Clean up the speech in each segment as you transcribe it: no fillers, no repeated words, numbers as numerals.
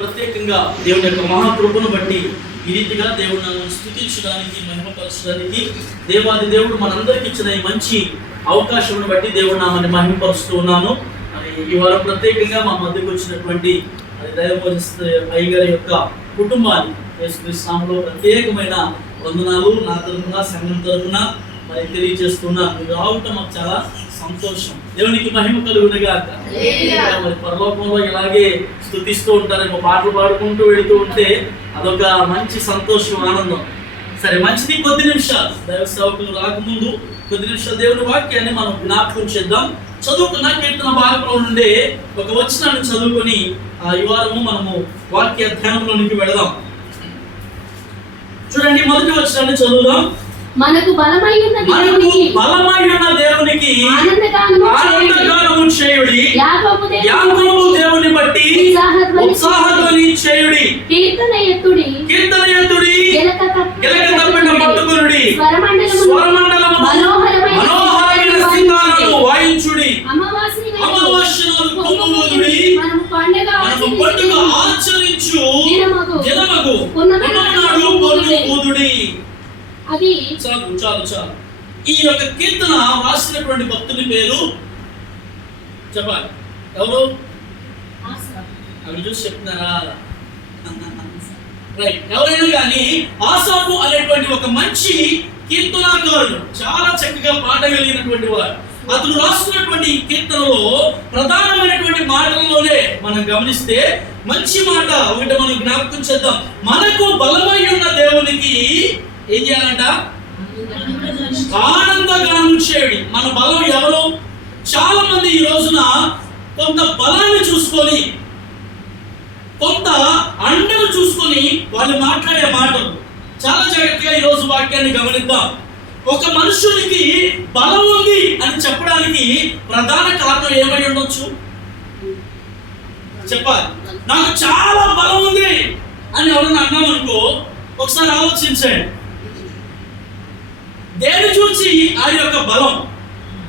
ప్రత్యేకంగా దేవుని యొక్క మహాకృపను బట్టి ఈ రీతిగా దేవుడు నన్ను స్తుతించడానికి, మహిమపరచడానికి దేవాది దేవుడు మనందరికి ఇచ్చిన ఈ మంచి అవకాశం బట్టి దేవుడు నామని మహిమపరుస్తూ ఉన్నాను. ఈ వారం ప్రత్యేకంగా మా మధ్యకు వచ్చినటువంటి అయ్యగారి యొక్క కుటుంబాన్ని యేసుక్రీస్తు నామములో ప్రత్యేకమైన వందనాలు నా తరఫున, సంఘం తరఫున మరి తెలియజేస్తున్నాను. మీరు రావటం మాకు చాలా సంతోషం. దేవునికి మహిమ కలుగునుగాక. మరి పరలోకంలో ఇలాగే స్తుతిస్తూ ఉంటారేమో, పాటలు పాడుకుంటూ వెళుతూ ఉంటే అదొక మంచి సంతోషం, ఆనందం. సరే, మంచిది. కొద్ది నిమిషాలు దైవ సేవకులు రాకముందు కొద్ది నిమిషాలు దేవుని వాక్యాన్ని మనం జ్ఞాపకం చేద్దాం. చదువుకున్న కీర్తన భాగంలో నుండే ఒక వచనాన్ని చదువుకొని ఈ వారము మనము వాక్య ధ్యానంలోనికి వెళదాం. చూడండి, మొదటి వచనాన్ని చదువుదాం. మనకు బలమై ఉన్న దేవునికి ఆనందగానము చేయుడి, యాకోబు దేవుని బట్టి ఉత్సాహధ్వని చేయుడి, కీర్తన ఎత్తుడి, గిలక తప్పెట పట్టుకొనుడి, స్వరమండలము మనోహరమైన సింగారము వాయించుడి, అమావాస్యనాడు కొమ్ములూదుడి, మనము పండుగ ఆచరించు దినమగు పున్నమినాడు కొమ్ములు ఊదుడి. అది చాలు. ఈ యొక్క కీర్తన రాసినటువంటి భక్తుని పేరు చెప్పాలి. ఎవరు? అవి చూసి చెప్తున్నారా? రైట్. ఎవరైనా కానీ ఆసాపు అనేటువంటి ఒక మంచి కీర్తనాకారుడు, చాలా చక్కగా పాట కలిగినటువంటి వాడు. అతను రాస్తున్నటువంటి ఈ కీర్తనలో ప్రధానమైనటువంటి మాటల్లోనే మనం గమనిస్తే మంచి మాట ఒకటి మనం జ్ఞాపకం చేద్దాం. మనకు బలమై ఉన్న దేవునికి ఏం చేయాలంట? ఆనందగానం చేయుడి. మన బలం ఎవరు? చాలా మంది ఈ రోజున కొంత బలాన్ని చూసుకొని, కొంత అండను చూసుకొని వాళ్ళు మాట్లాడే మాటలు చాలా జాగ్రత్తగా ఈ రోజు వాక్యాన్ని గమనిద్దాం. ఒక మనుషునికి బలం ఉంది అని చెప్పడానికి ప్రధాన కారణం ఏమై ఉండొచ్చు? చెప్పాలి. నాకు చాలా బలం ఉంది అని ఎవరన్నా అన్నామనుకో, ఒకసారి ఆలోచించండి. దేని చూచి ఆయన యొక్క బలం,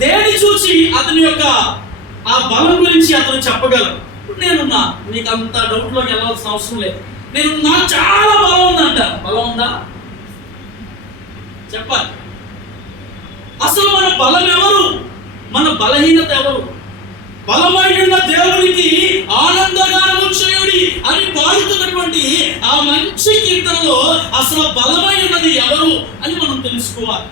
దేని చూచి అతని యొక్క ఆ బలం గురించి అతను చెప్పగలరు. ఇప్పుడు నేనున్నా, నీకు అంత డౌట్లోకి వెళ్ళాల్సిన అవసరం లేదు. నాకు చాలా బలం ఉందంట. బలం ఉందా? చెప్పాలి. అసలు మన బలం ఎవరు? మన బలహీనత ఎవరు? బలమైన దేవునికి ఆనందగానము చేయుడి అని పాడుతున్నటువంటి ఆ మంచి కీర్తనలో అసలు బలమైనది ఎవరు అని మనం తెలుసుకోవాలి.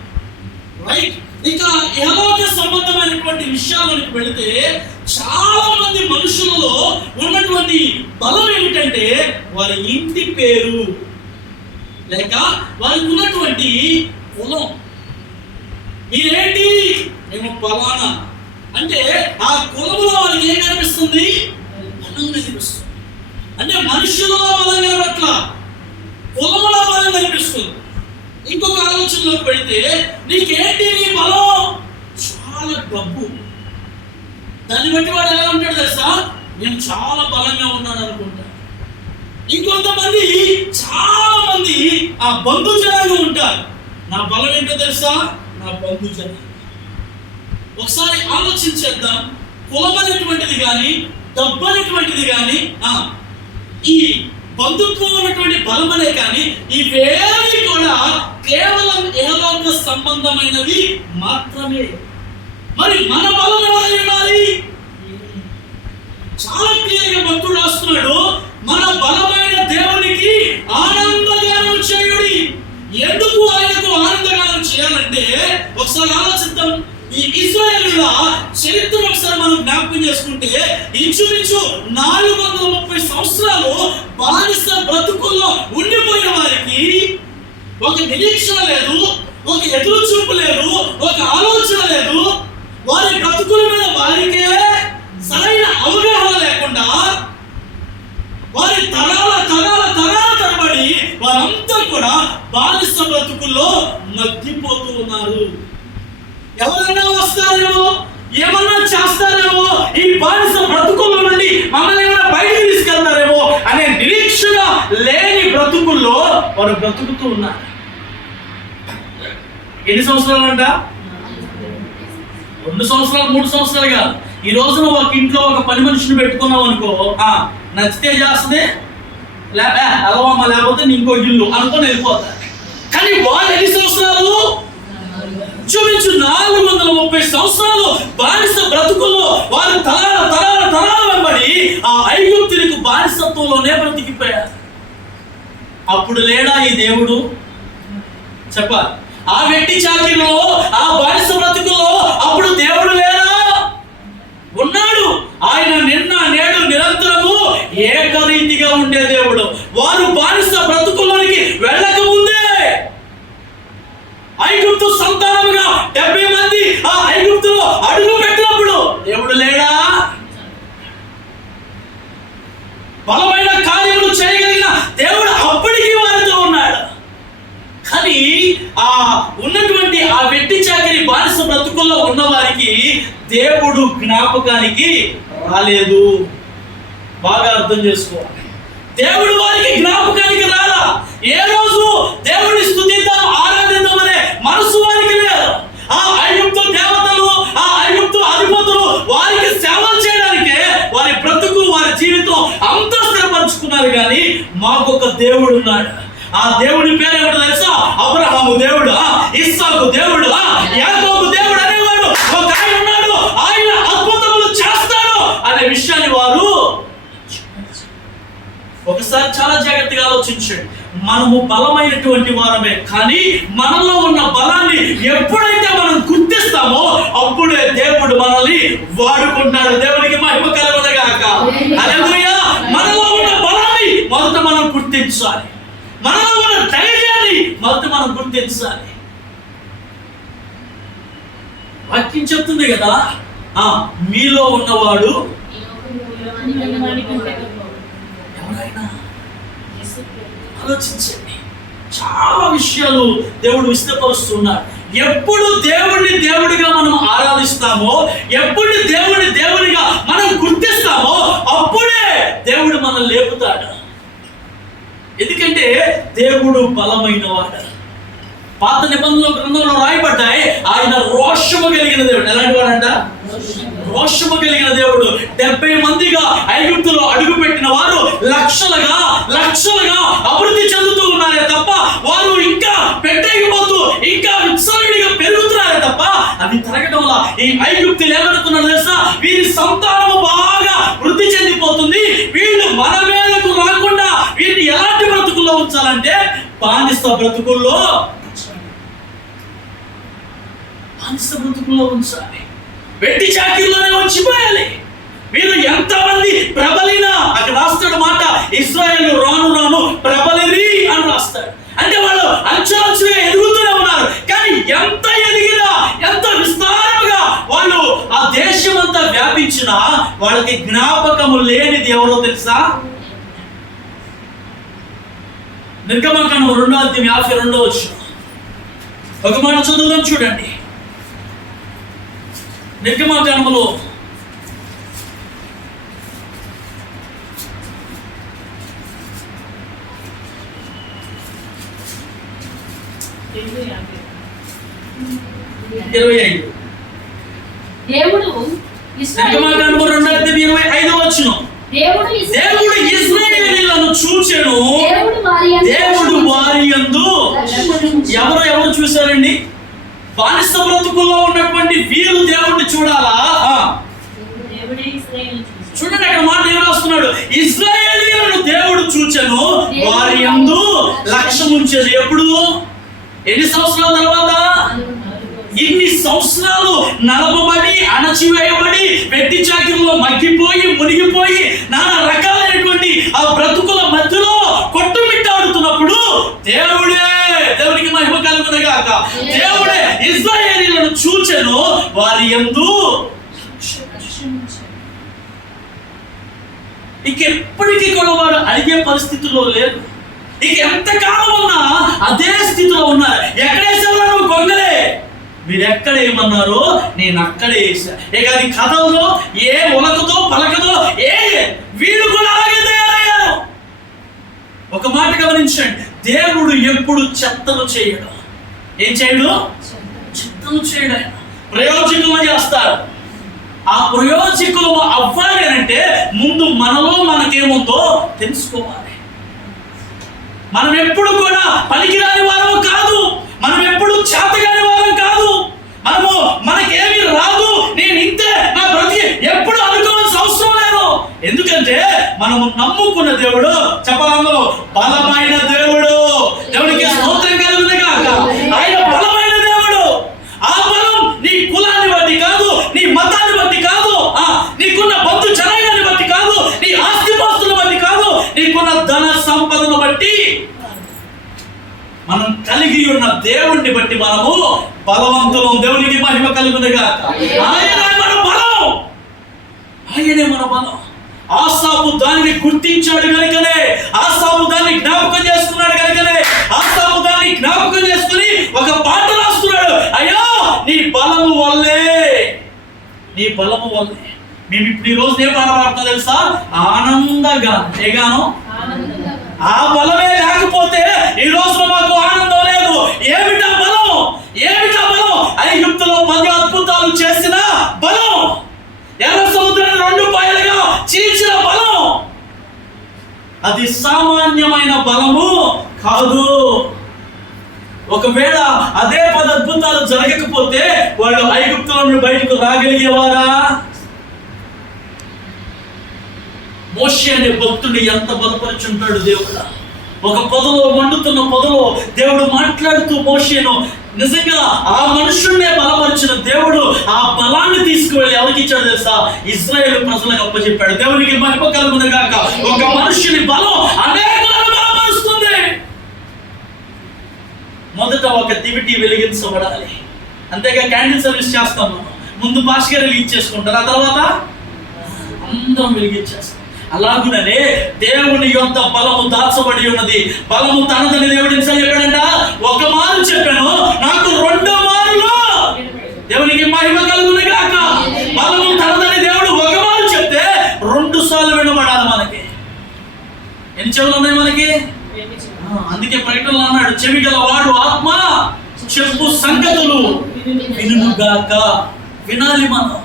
రైట్. ఇక ఎలాగ సంబంధమైనటువంటి విషయాలకు వెళితే చాలా మంది మనుషులలో ఉన్నటువంటి బలం ఏమిటంటే వారి ఇంటి పేరు, లేక వారికి ఉన్నటువంటి కులం. మీరేంటి? మేము ఫలానా అంటే ఆ కులంలో వారికి ఏం కనిపిస్తుంది? బలం కనిపిస్తుంది. అంటే మనుషులలో బలం కనబట్ల, కులంలో బలం కనిపిస్తుంది. ఇంకొక ఆలోచనలోకి పెడితే నీకేంటి నీ బలం? చాలా డబ్బు. దాన్ని బట్టి వాడు ఎలా ఉంటాడు తెలుసా? నేను చాలా బలంగా ఉన్నాను అనుకుంటా. ఇంకొంతమంది, చాలా మంది ఆ బంధుజనంగా ఉంటారు. నా బలం ఏంటో తెలుసా? నా బంధుజనం. ఒకసారి ఆలోచించేద్దాం. కులం అనేటువంటిది కానీ, డబ్బు అనేటువంటిది కానీ, ఈ బంధుత్వం ఉన్నటువంటి బలమనే కానీ ఇవేవి కూడా కేవలం ఏలోక సంబంధమైనవి మాత్రమే. మరి మన బలం ఎవరై ఉండాలి? చాలా క్లియర్గా భక్తుడు రాస్తున్నాడు, మన బలమైన దేవునికి ఆనందగానం చేయుడి. ఎందుకు ఆయనకు ఆనందగానం చేయాలంటే ఒకసారి ఆలోచిద్దాం. ఈ ఇశ్రాయేలుల చరిత్ర ఒకసారి మనం జ్ఞాపకం చేసుకుంటే ఇంచుమించు 430 సంవత్సరాలు బానిస బ్రతుకుల్లో ఉండిపోయిన వారికి ఒక నిరీక్షణ లేదు, ఒక ఎదురు చూపు లేదు, ఒక ఆలోచన లేదు. వారి బ్రతుకుల మీద వారికే సరైన అవగాహన లేకుండా వారి తరాల తరబడి వారంతా కూడా బానిస బ్రతుకుల్లో మగ్గిపోతూ ఉన్నారు. ఎవరైనా వస్తారేమో, ఏమన్నా చేస్తారేమో, ఈ బానిస బ్రతుకుల నుండి మమ్మల్ని ఏమైనా బయటకు తీసుకెళ్తారేమో అనే నిరీక్షణ లేని బ్రతుకుల్లో వారు బ్రతుకుతూ ఉన్నారు. ఎన్ని సంవత్సరాలు అంట? 2 సంవత్సరాలు, 3 సంవత్సరాలు కాదు. ఈ రోజున ఒక ఇంట్లో ఒక పని మనిషిని పెట్టుకున్నాం అనుకో, నచ్చితే చేస్తుంది, అలవమ్మ లేకపోతే ఇంకో ఇల్లు అనుకొని వెళ్ళిపోతారు. కానీ వాళ్ళు ఎన్ని సంవత్సరాలు చూపించు 430 సంవత్సరాలు బానిస బ్రతుకుల్లో వారు తరాల వెంబడి ఆ ఐగుప్తులకు బానిసత్వంలోనే బ్రతికిపోయారు. అప్పుడు లేడా ఈ దేవుడు? చెప్పాలి. ఆ వెట్టి చాకిరిలో ఆ బానిస బ్రతుకుల్లో అప్పుడు దేవుడు లేడా? ఉన్నాడు. ఆయన నిన్న నేడు నిరంతరము ఏకరీతిగా ఉండే దేవుడు. వారు బానిస బ్రతుకుల్లోనికి వెళ్ళక ముందే ఐగుప్తు సంతానముగా 70 మంది ఆ ఐగుప్తులో అడుగు పెట్టినప్పుడు దేవుడు లేడా? బలమైన కార్యములు చేయగలిగిన దేవుడు అప్పటికీ వారితో ఉన్నాడు. కానీ ఆ ఉన్నటువంటి ఆ వెట్టి చాకిరి బానిస బ్రతుకుల్లో ఉన్న వారికి దేవుడు జ్ఞాపకానికి రాలేదు. బాగా అర్థం చేసుకోవాలి. దేవుడు వారికి జ్ఞాపకానికి రాలా. ఏ రోజు దేవుడిని స్తుతిద్దాం ఆరాధిద్దామనే మనసు వారికి లేదు. ఆ ఐగుప్తు దేవతలు ఆ ఐగుప్తు అధిపతులు వారికి సేవలు చేయడానికే వారి బ్రతుకు వారి జీవితం అంతా స్థిరపరుచుకున్నారు. కానీ మాకొక దేవుడు ఉన్నాడు. ఆ దేవుడి పేరు ఏమిటో తెలుసా? అబ్రహాము దేవుడు, ఇస్సాకు దేవుడు, యాకోబు దేవుడు అనేవాడు ఒక ఆయన ఉన్నాడు. ఆయన అద్భుతములు చేస్తాడు అనే విషయాన్ని వారు ఒకసారి చాలా జాగ్రత్తగా ఆలోచించండి. మనము బలమైనటువంటి వారమే, కానీ మనలో ఉన్న బలాన్ని ఎప్పుడైతే మనం గుర్తిస్తామో అప్పుడే దేవుడు మనల్ని వాడుకుంటాడు. దేవునికి మహిమ కలుగునుగాక. హల్లెలూయా. మనలో ఉన్న బలాన్ని మొదట మనం గుర్తించాలి. మనలో ఉన్న ధైర్యాన్ని మొదట మనం గుర్తించాలి. వాక్యం చెప్తుంది కదా, మీలో ఉన్నవాడు ఎవరైనా. ఆలోచించండి. చాలా విషయాలు దేవుడు విశదపరుస్తున్నాడు. ఎప్పుడు దేవుడిని దేవుడిగా మనం ఆరాధిస్తామో, ఎప్పుడు దేవుడిని దేవుడిగా మనం గుర్తిస్తామో అప్పుడే దేవుడు మనం లేపుతాడు. ఎందుకంటే దేవుడు బలమైన వాడు. పాత నిబంధనల గ్రంథంలో రాయబడ్డాయి, ఆయన రోషము కలిగిన దేవుడు. ఎలాంటి వాడంట? రోషము కలిగిన దేవుడు. 70 మందిగా ఐగుప్తులో అడుగు పెట్టిన వారు లక్షలుగా అభివృద్ధి చెందుతూ ఉన్నారే తప్ప వారు ఇంకా పెట్టేయకపోతూ ఇంకా విత్సరుడిగా పెరుగుతున్నారే తప్ప అవి తరగడం వల్ల ఈ ఐగుప్తులు ఏమనుకున్నారు తెలుసా? వీరి సంతానము బాగా వృద్ధి చెందిపోతుంది, వీళ్ళు మన మీదకు రాకుండా వీరిని ఎలాంటి బ్రతుకుల్లో ఉంచాలంటే బానిస బ్రతుకుల్లో ఉంచాలి. వెట్టి చాకిరిలోనే ఉంచిపోయాలి. మీరు ఎంతమంది ప్రబలినా, అక్కడ రాస్తాడు మాట, ఇశ్రాయేలు రాను ప్రబలిరి అని రాస్తాడు. అంటే వాళ్ళు అంచెలంచెలుగా ఎదుగుతూనే ఉన్నారు. కానీ ఎంత ఎదిగినా, ఎంత విస్తారంగా వాళ్ళు ఆ దేశం అంతా వ్యాపించినా వాళ్ళకి జ్ఞాపకము లేనిది ఎవరో తెలుసా? నిర్గమకాండం 2:52 ఒక మాట చదువుదాం చూడండి. నిర్గమకాండములో 25 దేవుడు నిర్గమకాండము 2:25 దేవుడు ఇశ్రాయేలీయులను చూచెను, దేవుడు వారి యందు. ఎవరు చూశారండి? బానిస బ్రతుకుల్లో ఉన్నటువంటి వీరు దేవుడిని చూడాలా? చూడండి అక్కడ మాట ఏం రాస్తున్నాడు? ఇశ్రాయేలీయులను దేవుడు చూచెను, వారి యందు లక్ష్యం ఉంచెను. ఎప్పుడు? ఎన్ని సంవత్సరాల తర్వాత? ఇన్ని సంవత్సరాలు నలపబడి అణచివేయబడి వెట్టి చాకిరిలో మగ్గిపోయి మునిగిపోయి నానా రకాలైనటువంటి ఆ బ్రతుకుల మధ్యలో కొట్టుమిట్టాడుతున్నప్పుడు దేవునికి మహిమ కలుగునుగాక. దేవుడే ఇశ్రాయేలీయులను చూచెను, వారి యందు ఎప్పటికీ కూడా వాడు అడిగే పరిస్థితుల్లో లేదు. ఇక ఎంతకాలం ఉన్నా అదే స్థితిలో ఉన్నారు. ఎక్కడేసావో నువ్వు గొంగలే, మీరు ఎక్కడ ఏమన్నారో నేను అక్కడే వేసా. ఇక అది కథలో ఏ ఉలకతో పలకతో వీడు కూడా అలాగే తయారయ్యారు. ఒక మాట గమనించండి, దేవుడు ఎప్పుడు చెత్తను చేయడు. ఏం చేయడు? చెత్తను చేయడు. ఆయన ప్రయోజకులు చేస్తారు. ఆ ప్రయోజకులు అవ్వాలి అంటే ముందు మనలో మనకేముందో తెలుసుకోవాలి. మనం ఎప్పుడు కూడా పనికిరాని వారం కాదు, మనం ఎప్పుడు చేతగాని వారం కాదు, మనకేమి రాదు, నేను ఇంతే నా బ్రతికి ఎప్పుడు అనుకోవాల్సిన అవసరం లేదు. ఎందుకంటే మనము నమ్ముకున్న దేవుడు, చెప్పాలందరూ, బలమైన దేవుడు. దేవుడికి స్తోత్రం కలుగుతుంది కాక. ఆయన బలమైన దేవుడు. ఆ బలం నీ కులాన్ని బట్టి కాదు, నీ మతాన్ని బట్టి కాదు, నీకున్న బంధు జనాన్ని బట్టి కాదు, నీ ఆస్తిపాస్తులను బట్టి కాదు, నీకున్న ధన సంపదను బట్టి, మనం కలిగి ఉన్న దేవుణ్ణి బట్టి మనము బలవంతులం. దేవునికి మహిమ కలుగునుగా. ఆయనే మన బలం, ఆయనే మన బలం. ఆసాపు దానిని గుర్తించాడు కనుకనే, ఆసాపు దాన్ని జ్ఞాపకం చేసుకున్నాడు కనుకనే, ఆసాపు దాన్ని జ్ఞాపకం చేసుకుని ఒక పాట రాస్తున్నాడు. అయ్యో నీ బలము వల్లే, నీ బలము వల్లే. మేము ఇప్పుడు ఈ రోజు ఏ పాట పాడుతున్నా తెలుసా? ఆనందగా. ఏ గానం? ఆ బలమే లేకపోతే ఈ రోజు మాకు ఆనందం లేదు. ఏమిటా బలం? ఏమిటా బలం? ఐగుప్తులో 10 అద్భుతాలు చేసిన బలం, ఎర్ర సముద్రాన్ని 2 పాయలుగా చీల్చిన బలం, అది సామాన్యమైన బలము కాదు. ఒకవేళ అదే 10 అద్భుతాలు జరగకపోతే వాళ్ళు ఐగుప్తుల నుండి బయటకు రాగలిగేవారా? మోషే అనే భక్తుడిని ఎంత బలపరుచుంటాడు దేవుడు. ఒక పొదలో, మండుతున్న పొదలో దేవుడు మాట్లాడుతూ మోషేను, నిజంగా ఆ మనుషుల్నే బలపరిచిన దేవుడు ఆ బలాన్ని తీసుకువెళ్ళి ఎవరికి ఇచ్చాడు తెలుసా? ఇశ్రాయేలు ప్రజలకు అప్పచెప్పాడు. దేవునికి మహిమ కలుగును గాక. ఒక మనుషుని బలం అనేకులను బలపరుస్తుంది. మొదట ఒక దివిటి వెలిగించబడాలి. అంతేగా క్యాండిల్ సర్వీస్ చేస్తాం. ముందు పాస్ గారు వెలిగించేసుకుంటారు, ఆ తర్వాత అందరం వెలిగించేస్తాం. అలాగుననే దేవుని యొక్క బలము దాచబడి ఉన్నది. బలము తనదని దేవుడు చెప్పాడంట. ఒక మారు చెప్పాను, నాకు 2 మారులు. దేవునికి మహిమ కలుగును గాక. బలము తనదని దేవుడు ఒక మారు చెప్తే 2 సార్లు వినబడాలి. మనకి ఎన్ని చెవులు ఉన్నాయి మనకి? అందుకే ప్రకటనలో అన్నాడు, చెవి గల వాడు ఆత్మ చెప్పు సంగతులు వినుగాక. వినాలి మనం.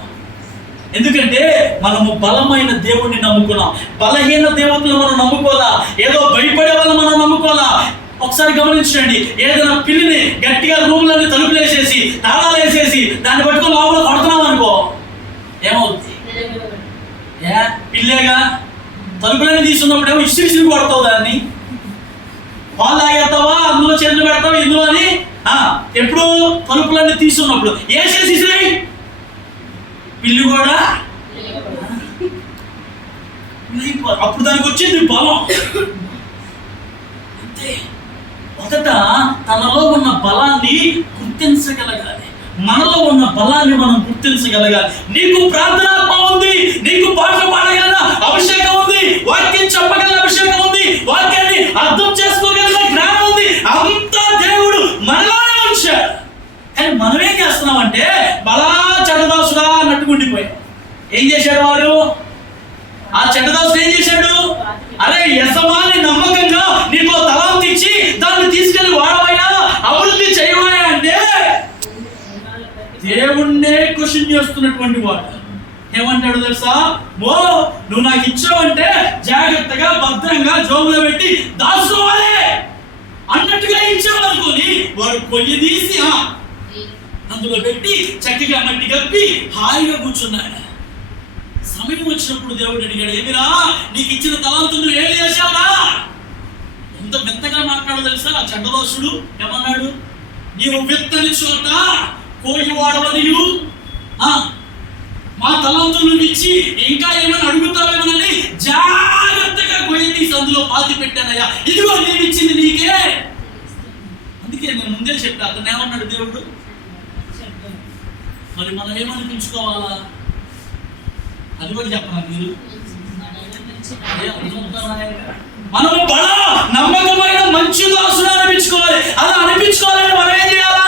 ఎందుకంటే మనము బలమైన దేవుణ్ణి నమ్ముకున్నాం. బలహీన దేవతలు మనం నమ్ముకోవాలా, ఏదో భయపడే వాళ్ళు మనం నమ్ముకోవాలా. ఒకసారి గమనించండి, ఏదైనా పిల్లిని గట్టిగా రూమ్లని తలుపులు వేసేసి తాళాలు వేసేసి దాన్ని పట్టుకొని లోపల కొడుతున్నాం అనుకో, ఏమవుతుంది? పిల్లేగా తలుపులని తీసుకున్నప్పుడు ఏమో ఇసిరి కొడతావు. దాన్ని పాలు తాగేస్తావా, అందులో చేతులు పెడతావు, ఇందులో అని. ఎప్పుడు తలుపులన్నీ తీసుకున్నప్పుడు వేసేసి ఇసిరి, పిల్లి కూడా అప్పుడు దానికి వచ్చింది బలం. అంతే. మొదట తనలో ఉన్న బలాన్ని గుర్తించగలగాలి. మనలో ఉన్న బలాన్ని మనం గుర్తించగలగాలి. నీకు ప్రార్థనాత్మ ఉంది, నీకు పాట పాడగల అభిషేకం ఉంది, వాక్యం చెప్పగల అభిషేకం ఉంది, వాక్యాన్ని అర్థం చేసుకోగల జ్ఞానం ఉంది. అంతా దేవుడు మనలోనే ఉంచాడు. కానీ మనం ఏం చేస్తున్నామంటే బలా చెడ్డదాసుడా అన్నట్టు ఉండిపోయాం. ఏం చేశాడు వాడు? ఆ చెడ్డదాసుడు ఏం చేశాడు? అరే యజమాని నమ్మకంగా నీకు తలాంతి ఇచ్చి దాన్ని తీసుకెళ్లి వాడవైనా అభివృద్ధి చేయవా అంటే దేవుణ్ణే క్వశ్చన్ చేస్తున్నటువంటి వాడు ఏమంటాడు తెలుసా? నువ్వు నాకు ఇచ్చావంటే జాగ్రత్తగా భద్రంగా జోబులో పెట్టి దాచుకోవాలి అన్నట్టుగా ఇచ్చావు అనుకోని వాడు పొయ్యి తీసి అందులో పెట్టి చక్కగా మట్టి కప్పి హాయిగా కూర్చున్నాడు. సమయం వచ్చినప్పుడు దేవుడు అడిగాడు, ఏమిరా నీకు ఇచ్చిన తలాంతులు ఏం చేశావురా? ఎంత మెత్తగా మాట్లాడో తెలుసా? ఆ చెడ్డదోషుడు ఏమన్నాడు? నీవు విత్తని చోట కోయి వాడవనియు మా తలాంతులు ఇచ్చి ఇంకా ఏమైనా అడుగుతావేమోనని జాగ్రత్తగా కొయ్యి తీసి అందులో పాతి పెట్టానయ్యా, ఇదిగో నేను ఇచ్చింది నీకే. అందుకే నేను ముందే చెప్పా, అతను ఏమన్నాడు దేవుడు? మరి మనం ఏమనిపించుకోవాలా? అది కూడా చెప్పరా మీరు? మనము బల నమ్మకమైన మంచి దాసుడు అనిపించుకోవాలి. అలా అనిపించుకోవాలంటే మనం ఏం చేయాలా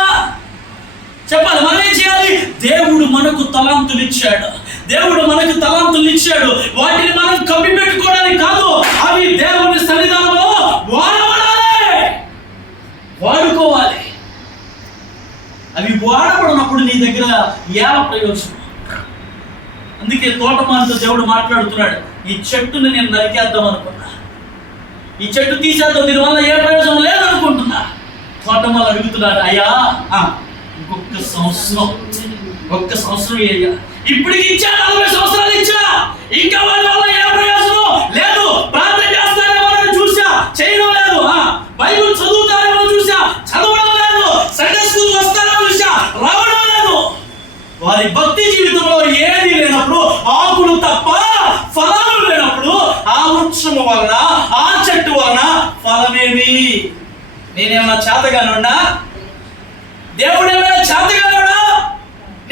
చెప్పాలి? మనం ఏం చేయాలి? దేవుడు మనకు తలాంతులు ఇచ్చాడు. దేవుడు మనకు తలాంతులు ఇచ్చాడు. వాటిని మనం కప్పి పెట్టుకోవడానికి కాదు, అవి దేవుని సన్నిధానంలో వాడబడాలి, వాడుకోవాలి. అవి వాడబడినప్పుడు నీ దగ్గర ఏల ప్రయోజనం. అందుకే తోటమాలితో దేవుడు మాట్లాడుతున్నాడు, ఈ చెట్టుని నేను నరికేద్దాం అనుకున్నా, ఈ చెట్టు తీసేద్దాం, దీనివల్ల ఏ ప్రయోజనం లేదనుకుంటున్నా. తోటమాల అడుగుతున్నాడు, అయ్యా ఇంకొక సంవత్సరం, ఒక్క సంవత్సరం అయ్యా, ఇప్పటికి ఇచ్చా, 40 సంవత్సరాలు ఇచ్చా, ఇంకా వాళ్ళ వల్ల ఏ ప్రయోజనం లేదు. ప్రార్థన చేస్తారేమో చూసా, చేయడం లేదు. బైబిల్ చదువుతారేమో చూసా, చదవడం లేదు. సండే స్కూల్ వస్తారేమో చూసా, రావడం లేదు. వారి భక్తి జీవితంలో ఏది లేనప్పుడు, ఆకులు తప్ప ఫలాలు లేనప్పుడు, ఆ వృక్షము వలన, ఆ చెట్టు వలన ఫలమేమి? నేనేమన్నా చేతగానున్నా? దేవుడు ఏమైనా చేతగానున్నా?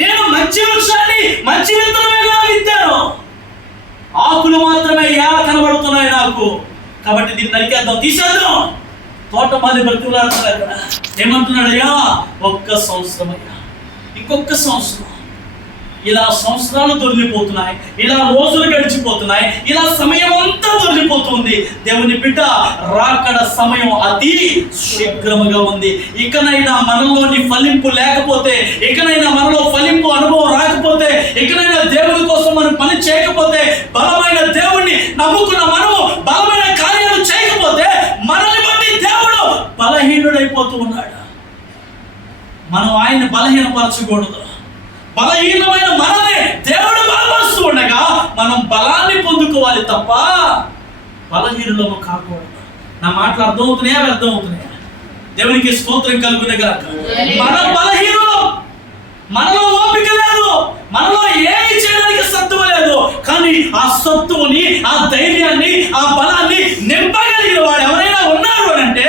నేను మంచి వృక్షాన్ని, మంచి విత్తనమేగా విత్తాను. ఆకులు మాత్రమే ఎలా కనబడుతున్నాయి నాకు, కాబట్టి దీన్ని నరికేద్దాం, తీసేద్దాం. తోటమాలి బ్రతుకులాడుతున్నారు అక్కడ. ఏమంటున్నాడయ్యా, ఒక్క సంవత్సరం అయ్యా, ఇంకొక సంవత్సరం. ఇలా సంవత్సరాలు దొరికిపోతున్నాయి, ఇలా రోజులు గడిచిపోతున్నాయి, ఇలా సమయం అంతా దొరికిపోతుంది. దేవుని బిడ్డ రాకడ సమయం అతి శీఘ్రముగా ఉంది. ఇకనైనా మనలోని ఫలింపు లేకపోతే, ఇకనైనా మనలో ఫలింపు అనుభవం రాకపోతే, ఇకనైనా దేవుని కోసం మనం పని చేయకపోతే, బలమైన దేవుణ్ణి నమ్ముకున్న మనము బలమైన కార్యాలు చేయకపోతే, మనల్ని బట్టి దేవుడు బలహీనుడైపోతూ ఉన్నాడు. మనం ఆయన్ని బలహీనపరచకూడదు. బలహీనమైన మనల్ని దేవుడు బలపరుస్తూ ఉండగా మనం బలాన్ని పొందుకోవాలి తప్ప బలహీనులము కాకూడదు. నా మాటలు అర్థమవుతున్నాయా, అర్థమవుతున్నాయా? దేవునికి స్తోత్రం కలుగునగా. మనం బలహీనులు, మనలో ఓపిక లేదు, మనలో ఏమి చేయడానికి సత్తువ లేదు. కానీ ఆ సత్తువుని, ఆ ధైర్యాన్ని, ఆ బలాన్ని నింపగలిగిన వాడు ఎవరైనా ఉన్నారు అని అంటే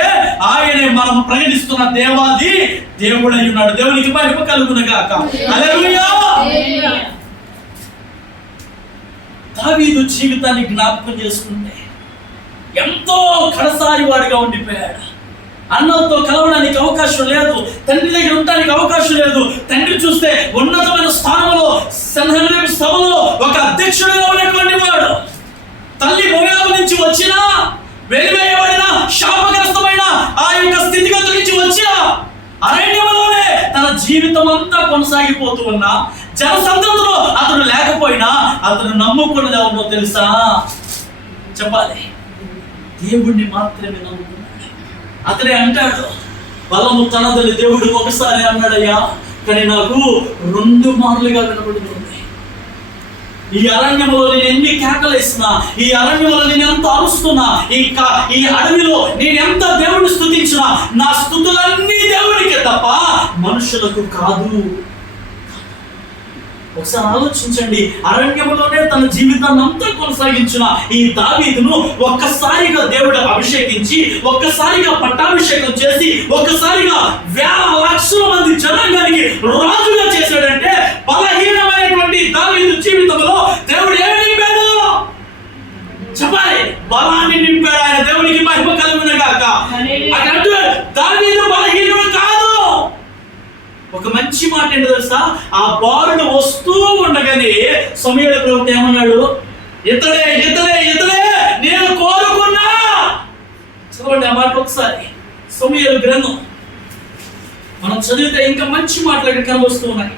ఆయనే మనం ప్రకటిస్తున్న దేవాది దేవుడై ఉన్నాడు. దేవునికి మహిమ కలుగునగాక. హల్లెలూయా. దావీదు జీవితాన్ని జ్ఞాపకం చేసుకుంటే ఎంతో కడసారి వాడిగా ఉండిపోయాడు. అన్నలతో కలవడానికి అవకాశం లేదు, తండ్రి దగ్గర ఉండడానికి అవకాశం లేదు. తండ్రి చూస్తే ఉన్నతమైన స్థానంలో సంహరణపు సభలో ఒక అధ్యక్షుడిగా ఉన్నటువంటి వాడు. తల్లి మోయాబు నుంచి వచ్చిన, వెలివేయబడిన, శాపగ్రస్తమైన ఆ యొక్క స్థితిగతుల నుంచి వచ్చిన అరణ్యంలోనే తన జీవితం అంతా కొనసాగిపోతూ ఉన్నా, జనసంద్రతలో అతను లేకపోయినా అతను నమ్ముకున్నది ఎవరో తెలుసా? చెప్పాలి, దేవుణ్ణి మాత్రమే నమ్ముకున్నాడు. అతడే అంటాడు, బలము తనదని దేవుడు ఒకసారి అన్నాడయ్యా, కానీ నాకు 2 మార్లుగా వినబడుతుంది. ఈ అరణ్యంలో నేను ఎన్ని కేకలేస్తున్నా, ఈ అరణ్యంలో నేను ఎంత అరుస్తున్నా, ఈ అడవిలో నేను ఎంత దేవుడిని స్తుతించినా, నా స్తుతులన్నీ దేవుడికే తప్ప మనుషులకు కాదు. ఒకసారి ఆలోచించండి. అరణ్యంలోనే తన జీవితాన్ని అంతా కొనసాగించిన ఈ దావీదును ఒక్కసారిగా దేవుడు అభిషేకించి, ఒక్కసారిగా పట్టాభిషేకం చేసి, ఒక్కసారిగా 1000 లక్షల మంది జనాంగానికి రాజుగా చేశాడంటే, బలహీనమైనటువంటి దావీదు జీవితంలో దేవుడు ఏమి నింపాడు? చెప్పాలి, బలాన్ని నింపాడు ఆయన. దేవునికి మహిమ కలుగునగాక. అక్కడ దావీదు బలహీనుడు కాదు. ఒక మంచి మాట ఏంటో తెలుసా? ఆ బాలుడు వస్తూ ఉండగానే సమూయేలు ప్రవక్త ఏమన్నాడు? ఇతడే ఇతడే ఇతడే నేను కోరుకున్నా. చదవండి ఆ మాట ఒకసారి. సమూయేలు గ్రంథం మనం చదివితే ఇంకా మంచి మాటలు ఇక్కడ కనబడుతూ ఉన్నాయి.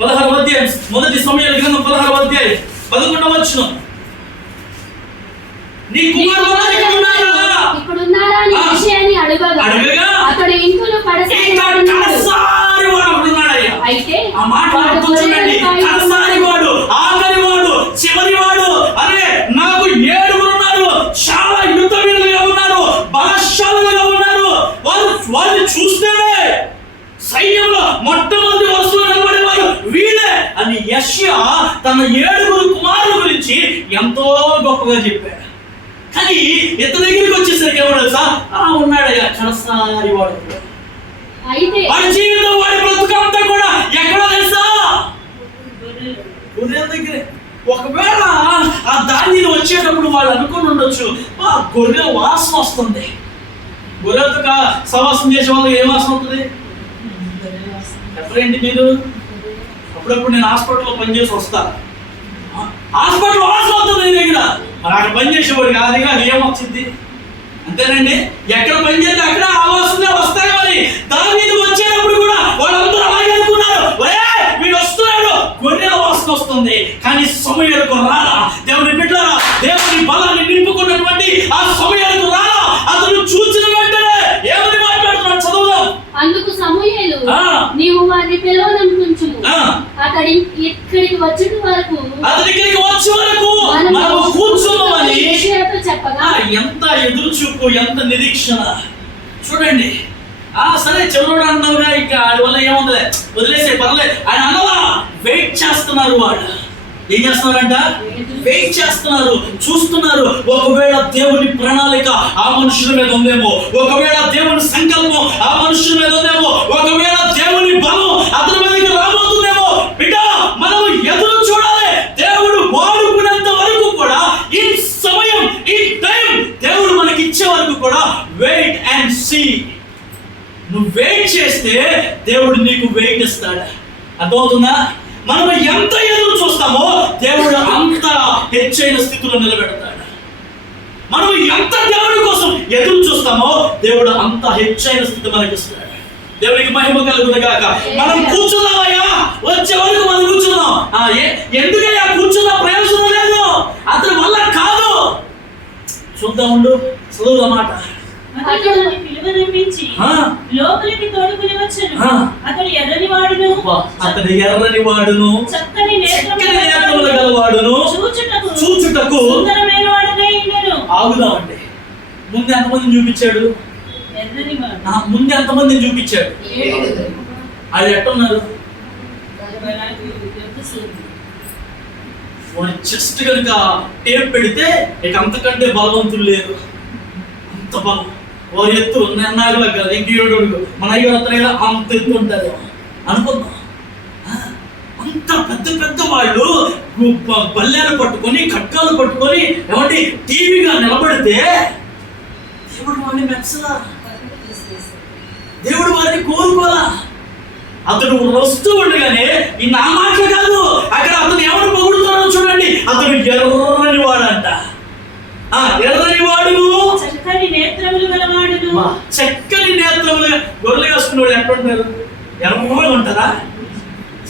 16వ అధ్యాయం, మొదటి సమూయేలు గ్రంథం 16వ అధ్యాయం 11వ వచనం. నీ కుమారుడు ఇక్కడున్నారా నీ విషయాన్ని అడగగా అతడు ఇంకులు పడసారి వాడు. అయితే ఆ మాట చూడండి, కడసారి వాడు, ఆఖరి వాడు, చివరి వాడు. అరే, నాకు 7 ఉన్నారు, చాలా యుద్ధ వీరులుగా ఉన్నారు, బలశాలుగా ఉన్నారు. వాళ్ళు చూస్తేనే సైన్యంలో మొట్టమొదటి వరుసలో నిలబడేవారు వీళ్ళే అని యెషయా తన 7 కుమారుల గురించి ఎంతో గొప్పగా చెప్పాడు. కానీ ఇతని దగ్గరికి వచ్చేసరికి ఏమన్నా సార్ ఉన్నాడయ్యా కడసారి వాడు. వాడి జీవితం, వాడి బ్రతుకంతా కూడా ఎక్కడో తెలుసా? గొర్రెల దగ్గరే. ఒకవేళ ఆ దానిని వచ్చేటప్పుడు వాళ్ళు అనుకుని ఉండొచ్చు, ఆ గొర్రె వాసన వస్తుంది. గొర్రెలతో సవాసం చేసే వాళ్ళకి ఏ వాసన వస్తుంది? ఎప్పుడేంటి మీరు? అప్పుడప్పుడు నేను హాస్పిటల్లో పనిచేసి వస్తా, హాస్పిటల్ వాసన వస్తుంది నీ దగ్గర. మరి అక్కడ పనిచేసేవాడు కాదుగా, అది ఏమొచ్చింది? అంతేనండి, ఎక్కడ పని చేస్తే అక్కడ ఆవాసనే వస్తాయి. మరి దావీదు వచ్చేటప్పుడు కూడా వాళ్ళందరూ అలాగే అనుకున్నారు, వీడు వస్తున్నాడు, గొర్రెల వాసన వస్తుంది, కానీ సమయాలకు రాలా. దేవుని బిడ్డలారా, దేవుని బలాన్ని నింపుకున్నటువంటి ఆ సమయాలకు రాలా. అతను చూసిన వెంటనే ఏమని మాట్లాడుతున్నాడు చదువుదాం. అందుకు సమూయేలు, నీవు వారిని పిలవనంటుంచుము, అతడి ఇక్కడికి వచ్చే వరకు మనము కూర్చున్నామని చెప్పగా. ఎంత ఎదురు చూపు, ఎంత నిరీక్షణ చూడండి. సరే చివరోడు అన్నావుగా, ఇక ఆడి వల్ల ఏముందిలే, వదిలేసే పర్లేదు ఆయన అన్నవా. వెయిట్ చేస్తున్నారు. వాళ్ళు ఏం చేస్తున్నారంట? వెయిట్ చేస్తున్నారు, చూస్తున్నారు. ఒకవేళ దేవుని ప్రణాళిక ఆ మనుషుల మీద ఉందేమో, ఒకవేళ దేవుని సంకల్పం ఆ మనుషుల మీద ఉందేమో, ఒకవేళ దేవుని బలం అతని మీదకి రాబోతుందేమో. బిడ్డ, మనం ఎదురు చూడాలి. దేవుడు వాడుకునేంత వరకు కూడా, ఈ సమయం, ఈ టైం దేవుడు మనకి ఇచ్చే వరకు కూడా వెయిట్ అండ్ సీ. నువ్వు వెయిట్ చేస్తే దేవుడు నీకు వెయిట్ ఇస్తాడు. అర్థమవుతుందా? మనం ఎంత ఎదురు చూస్తామో దేవుడు అంత హెచ్చైన స్థితిలో నిలబెడతాడు. మనం ఎంత దేవుడి కోసం ఎదురు చూస్తామో దేవుడు అంత హెచ్చైన స్థితి మనకి ఇస్తాడు. దేవునికి మహిమ కలుగునుగాక. మనం కూర్చున్నామయ్యా, వచ్చే వరకు మనం కూర్చున్నాం. ఎందుకయ్యా కూర్చున్నా? ప్రయోజనం లేదు, అతని వల్ల కాదు. చూద్దాం, ఉండు, చదువు మాట. లోపలికి తోడుకుని వచ్చెను. అతడు ఎర్రని వాడును, చక్కని నేత్రములు గలవాడును, చూచుటకు సుందరమైన వాడునై ఉండెను. ఆగుదామండి. ముందు ఎంతమందిని చూపించాడు? ముందు ఎంతమందిని చూపించాడు? అది ఎట్టున్నారు? జస్ట్ కనుక టేప్ పెడితే ఇక అంతకంటే బలవంతులు లేరు. అంత బలం. ఓ ఎత్తు నాగల కదా, ఇంకేడు మన అయ్యో అంత ఎత్తు ఉంటుంది అనుకుందాం. అంత పెద్ద పెద్ద వాళ్ళు బల్లేలు పట్టుకొని, ఖడ్గాలు పట్టుకొని ఏమంటే టీవీగా నిలబడితే దేవుడు వాడిని మెచ్చలా, దేవుడు వారిని కోరుకోలా. అతడు వస్తూ ఉండగానే ఈ నా మాటలు కాదు, అక్కడ అతను ఎవరు పొగుడుతున్నాడో చూడండి. అతడు ఎర్రని వాడంట. ఎర్రని వాడును, చక్కని నేత్రములు గలవాడును. చక్కని నేత్రములు. గొర్రెలు వేసుకున్నాడు ఎట్లుంటారు? ఎర్రగా ఉంటారా?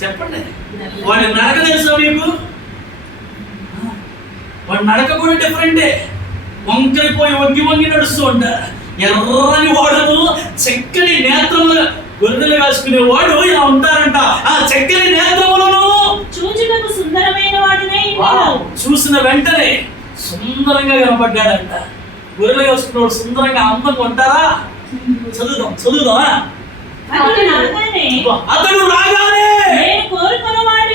చెప్పండి. వాడి నడక తెలుసా మీకు? వాడి నడక కూడా డిఫరెంటే. వంకరిపోయి వంగి వంగి నడుస్తూ ఉంటారు. ఎర్రని వాడును, చక్కని నేత్రములు. గొర్రెలు వేసుకునే వాడు ఇలా ఉంటారంట. ఆ చక్కని నేత్రములను చూచుటకు సుందరమైన వాడినై ఉండెను. చూసిన వెంటనే సుందరంగా కనపడ్డాడంట. గొర్రెలు వేసుకున్నవాడు సుందరంగా అందంగా ఉంటారా? చదువుదాం. అతడు రాగానే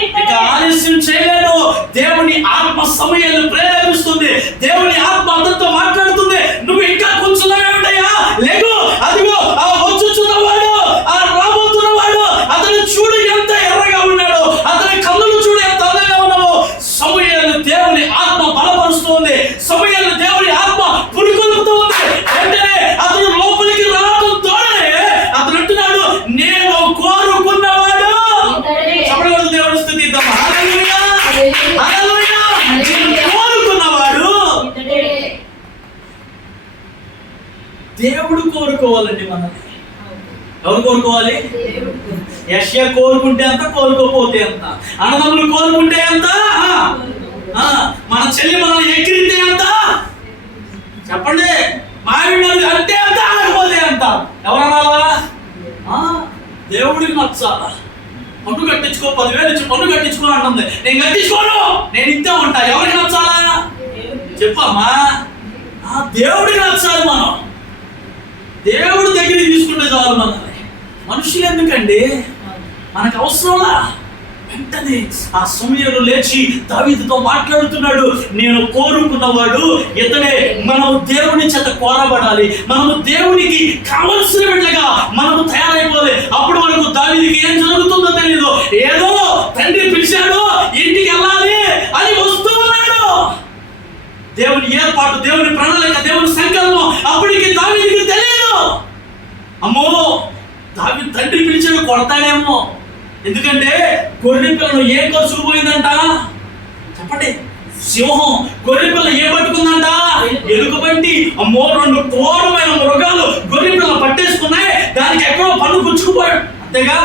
ఇక ఆలస్యం చేయలేదు. దేవుని ఆత్మ సమయాలు ప్రేరేపిస్తుంది. దేవుని ఆత్మ అతనితో మాట్లాడుతుంది. నువ్వు ఇంకా కూర్చున్నావే ఉంటాయా? లేదు, అదిగో ఆ వచ్చుచున్నవాడు, ఆ రాబోతున్నవాడు, అతను చూడు ఎంత ఎర్రగా ఉన్నాడు, అతని కన్నులు చూడు ఎంత అందంగా ఉన్నావో. సమయాలు దేవుని ఆత్మ బలపరుస్తుంది. సమయాలు దేవుని ఆత్మ పురికొల్పుతూ ఉంది. వెంటనే అతను లోపలికి రావడం తోడనే అతను అంటున్నాడు, నేను కోరుకున్నవాడు. దేవుడు స్తుతిద్దాం. హల్లెలూయా, హల్లెలూయా. కోరుకున్నవాడు. దేవుడు కోరుకోవాలండి మనల్ని. ఎవరు కోరుకోవాలి? యెషయా కోరుకుంటే అంత, కోరుకోపోతే అంత. అన్నదమ్ములు కోరుకుంటే అంత, మన చెల్లి మనం ఎగిరితే అంత. చెప్పండి. మావిడు అంటే అంత, అనకపోతే అంత. ఎవరన్నా దేవుడికి నచ్చాలా? పన్ను కట్టించుకో, 10,000 ఇచ్చి పన్ను కట్టించుకో అంటుంది. నేను కట్టించుకోను, నేను ఇద్దా ఉంటా. ఎవరికి నచ్చాలా చెప్పమ్మా? దేవుడికి నచ్చాలి. మనం దేవుడి దగ్గరికి తీసుకుంటే చాలు. మనల్ని మనుషులు ఎందుకండి? మనకు అవసరంలా. వెంటనే ఆ సమయంలో లేచి దావీదుతో మాట్లాడుతున్నాడు. నేను కోరుకున్నవాడు ఇతడే. మనము దేవుని చేత కోరబడాలి. మనము దేవునికి కావలసిన బిడ్డగా మనము తయారైపోవాలి. అప్పుడు వరకు దావీదుకి ఏం జరుగుతుందో తెలియదు. ఏదో తండ్రి పిలిచాడు, ఇంటికి వెళ్ళాలి అని వస్తూ ఉన్నాడు. దేవుని ఏర్పాటు, దేవుని ప్రణాళిక, దేవుని సంకల్పం అప్పటికి దావీదుకి తెలియదు. అమ్మో, దావీదు తండ్రి పిలిచాడు, కొడతాడేమో. ఎందుకంటే గొర్రె పిల్లను ఏ ఖర్చుకు పోయిందంట? చెప్పండి. సింహం గొర్రె పిల్ల ఏ పట్టుకుందంట? ఎలుగుబంటి. అమ్మో, 2 క్రూరమైన మృగాలు గొర్రె పిల్ల పట్టేసుకున్నాయి. దానికి ఎక్కడో పన్ను గుచ్చుకుపోయాడు. అంతేగా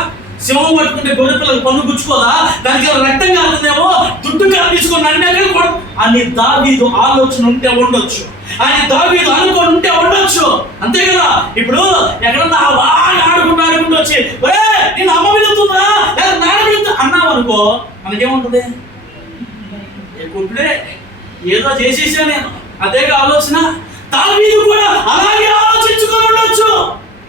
సింహం పట్టుకుంటే గొర్రె పిల్లలకు పన్ను గుచ్చుకోదా, దానికి రక్తం కారుతుందేమో, దుడ్డు కారు తీసుకొని నన్ను ఎక్కడ అని దావీదు ఆలోచన ఉంటే ఉండొచ్చు, ఆయన దావీదు అనుకొని ఉంటే ఉండొచ్చు, అంతే కదా. ఇప్పుడు ఎక్కడన్నా బాగా ఆడుకుంటూ వచ్చి నేను అమ్మ పిలుతుందా లేదా నాన్న పిలుతా అన్నావు అనుకో, మనకేముంటది? ఇప్పుడే ఏదో చేసేసా నేను, అదేగా ఆలోచన. దావీదు కూడా అలాగే ఆలోచించుకొని ఉండొచ్చు.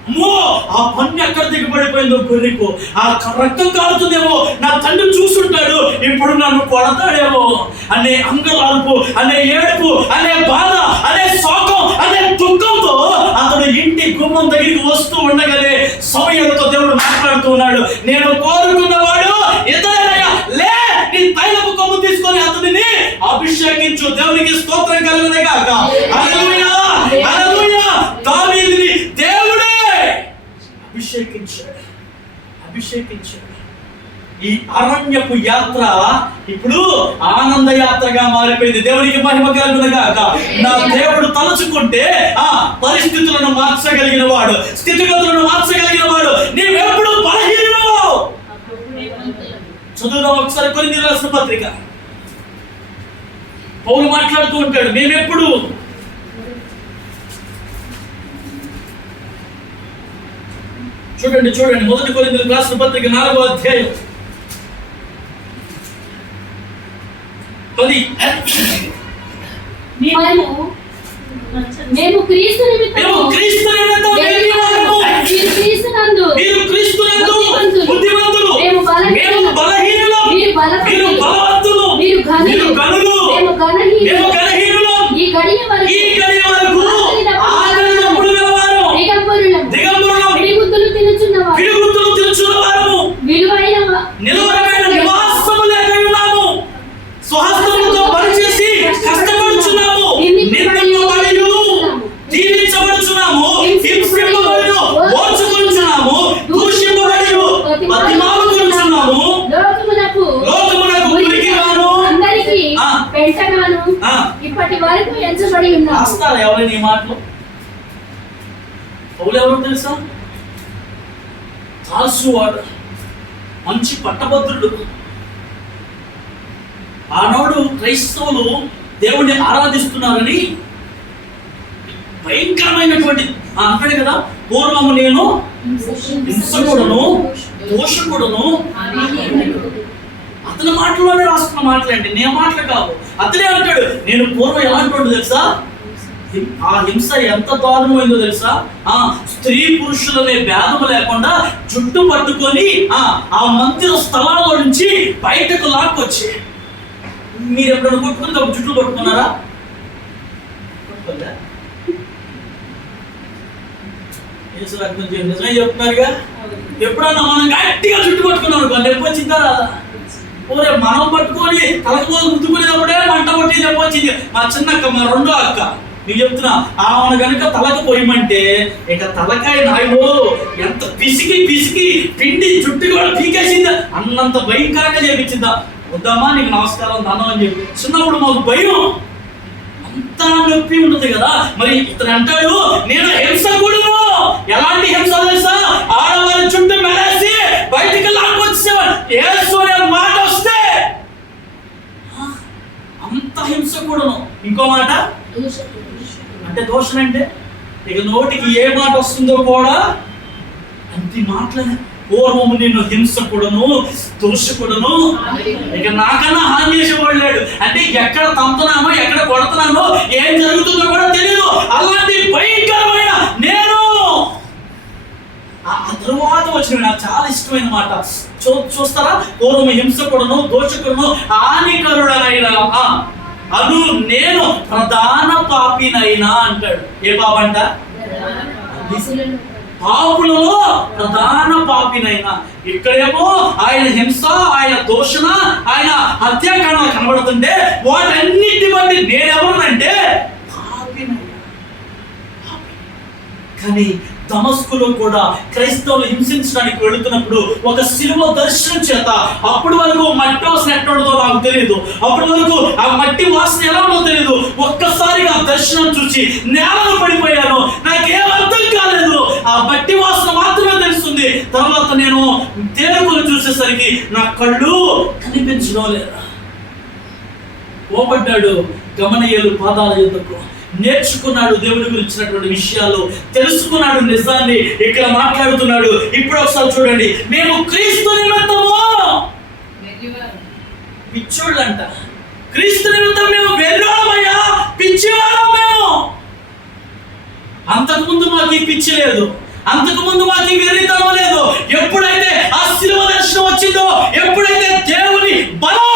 అమ్మో, ఆ పన్ను ఎక్కడ దిగబడిపోయిందో గొర్రెకు, ఆ రక్తం కారుతుందేమో, నా తండ్రి చూస్తుంటాడు, ఇప్పుడు నన్ను కొడతాడేమో అనే అంగలార్పు, అనే ఏడుపు, అనే బాధ, అనే శోకం, అనే దుఃఖంతో అతడు ఇంటి గుమ్మం దగ్గరికి వస్తూ ఉండగానే సమయంతో దేవుడు మాట్లాడుతూ ఉన్నాడు, నేను కోరుకున్నవాడు ఇతరులయ్యా, లే నీ తైలపు కొమ్ము తీసుకొని అతడిని అభిషేకించు. దేవునికి స్తోత్రం కలుగును గాక. హల్లెలూయా, హల్లెలూయా. దావీదుని దేవుడే అభిషేకించాడు. ఈ అరణ్యపు యాత్ర ఇప్పుడు ఆనంద యాత్రగా మారిపోయింది. దేవునికి మహిమ కలుగును గాక. నా దేవుడు తలుచుకుంటే ఆ పరిస్థితులను మార్చగలిగిన వాడు, స్థితిగతులను మార్చగలిగిన వాడు. నీవెప్పుడు బలహీనుడు. చదువుదాం ఒకసారి కొరింథీయులకు రాసిన పత్రిక. పౌలు మాట్లాడుతూ ఉంటాడు, మేమెప్పుడు చూడండి 1 కొరింథీయులకు రాసిన పత్రిక 4వ అధ్యాయం 10. మేము క్రీస్తు నిమిత్తము మీరు క్రీస్తునందు బుద్ధిమంతులు, మేము బలహీనులు, మీరు బలవంతులు, మీరు ఘనులు, మేము ఘనహీనులు. ఈ గడియ వరకు ఆదరణప్పుడు గలవారు, దిగంబరులం, పిడిగుద్దులు తినుచున్నవారు, నిలవరమైన నివాసము లేక ఉన్నాము, స్వహస్తములతో పనిచేసి కష్టపడుచున్నాము, నిందింపబడియు దీవించబడుచున్నాము, హింసింపబడియు ఓర్చుకొనుచున్నాము, దూషింపబడియు బతిమాలుకొనుచున్నాము, లోకమునకు ఉనికిగాను అందరికీ పెంటగాను ఇప్పటి వరకు ఎంచబడి ఉన్నాము. రాస్తారా ఎవరైనా ఈ మాటలు? పౌలు ఎవరో తెలుసా? తార్సువాడు, మంచి పట్టభద్రుడు. ఆనాడు క్రైస్తవులు దేవుణ్ణి ఆరాధిస్తున్నారని భయంకరమైనటువంటి అంటాడు కదా, పూర్వము నేను హింసకుడును, దోషకుడును. అతని మాటలోనే రాస్తున్న మాటలండి, నే మాటలు కావు. అతనే అంటాడు, నేను పూర్వం ఎలాంటి తెలుసా, ఆ హింస ఎంత దారుణమైందో తెలుసా, ఆ స్త్రీ పురుషులనే భేదము లేకుండా జుట్టు పట్టుకొని ఆ మందిర స్థలాల్లో నుంచి బయటకు లాక్కొచ్చి. మీరు ఎప్పుడైనా కొట్టుకుని జుట్లు పట్టుకున్నారా? నిజమే చెప్తున్నారుగా. ఎప్పుడన్నా మనం గట్టిగా జుట్టు పట్టుకున్నాం నొప్పి వచ్చిందా? ఓరే మనం పట్టుకొని తలకపోలు ముద్దుకునేటప్పుడే మంట కొట్టి నొప్పి వచ్చింది. మా చిన్నక్క, మా రెండో అక్క, నీకు చెప్తున్నా, ఆమెను కనుక తలకు పోయమంటే ఇక తలకాయ నాయో ఎంత పిసికి పిండి జుట్టు కూడా పీకేసిందా, అన్నంత భయంకరంగా చేపించిందా. వద్దామా నీకు నమస్కారం ధనం అని చెప్పి. చిన్నప్పుడు మాకు భయం, అంతా నొప్పి ఉంటుంది కదా. మరి ఇతను అంటాడు, నేను హింసకుడును. ఎలాంటి హింస తెలుసా? ఆడవారి చుట్టూ మెలేసి బయటికి లాక్కొచ్చేవాడు. యేసు అనే మాట వస్తే అంత హింసకుడును. ఇంకో మాట అంటే దోషం అంటే ఇక నోటికి ఏ మాట వస్తుందో కూడా అంతి మాటలే. పూర్వము నేను హింసకుడును, దోషకుడును, ఇక నాకన్నా హాని చేసేవాడు లేడు. అంటే ఎక్కడ తంతున్నామో, ఎక్కడ కొడుతున్నామో, ఏం జరుగుతుందో కూడా తెలియదు. అలాంటి భయంకరమైన నేను. ఆ తరువాత వచ్చిన నాకు చాలా ఇష్టమైన మాట చూస్తారా? పూర్వము హింసకుడును, దోషకుడును, హానికరుడనైనా అను నేను ప్రధాన పాపినైనా అంటాడు. ఏ పాపంట? పాపులలో ప్రధాన పాపినైనా. ఇక్కడేమో ఆయన హింస, ఆయన దోషణ, ఆయన హత్యాకాండలు కనబడుతుంటే వాటన్నిటి బట్టి నేనెవరనంటే పాపినైనా. కానీ దమస్కులో కూడా క్రైస్తవులు హింసించడానికి వెళుతున్నప్పుడు ఒక సిలువ దర్శనం చేత, అప్పటి వరకు మట్టి వాసన ఎట్టుండదో నాకు తెలియదు, అప్పటి వరకు ఆ మట్టి వాసన ఎలా ఉందో తెలియదు, ఒక్కసారిగా ఆ దర్శనం చూసి నేలను పడిపోయాను. నాకేం అర్థం కాలేదు, ఆ మట్టి వాసన మాత్రమే తెలుస్తుంది. తర్వాత నేను తేరుకొని చూసేసరికి నా కళ్ళు కనిపించడం లేదా. పోబడ్డాడు గమనీయులు పాదాల యొద్దకు, నేర్చుకున్నాడు దేవుని గురించినటువంటి విషయాలు, తెలుసుకున్నాడు నిజాన్ని. ఇక్కడ మాట్లాడుతున్నాడు. ఇప్పుడు ఒకసారి చూడండి, మేము క్రీస్తు నిమిత్తము పిచ్చోళ్ళంట, క్రీస్తు నిమిత్తం మేము వెర్రోళమయ్యా, పిచ్చివాళ్ళం మేము. అంతకుముందు మాకు ఈ పిచ్చి లేదు, అంతకుముందు మాకు ఈ వెర్రితనం లేదు. ఎప్పుడైతే ఆ శిలువ దర్శనం వచ్చిందో, ఎప్పుడైతే దేవుని బలం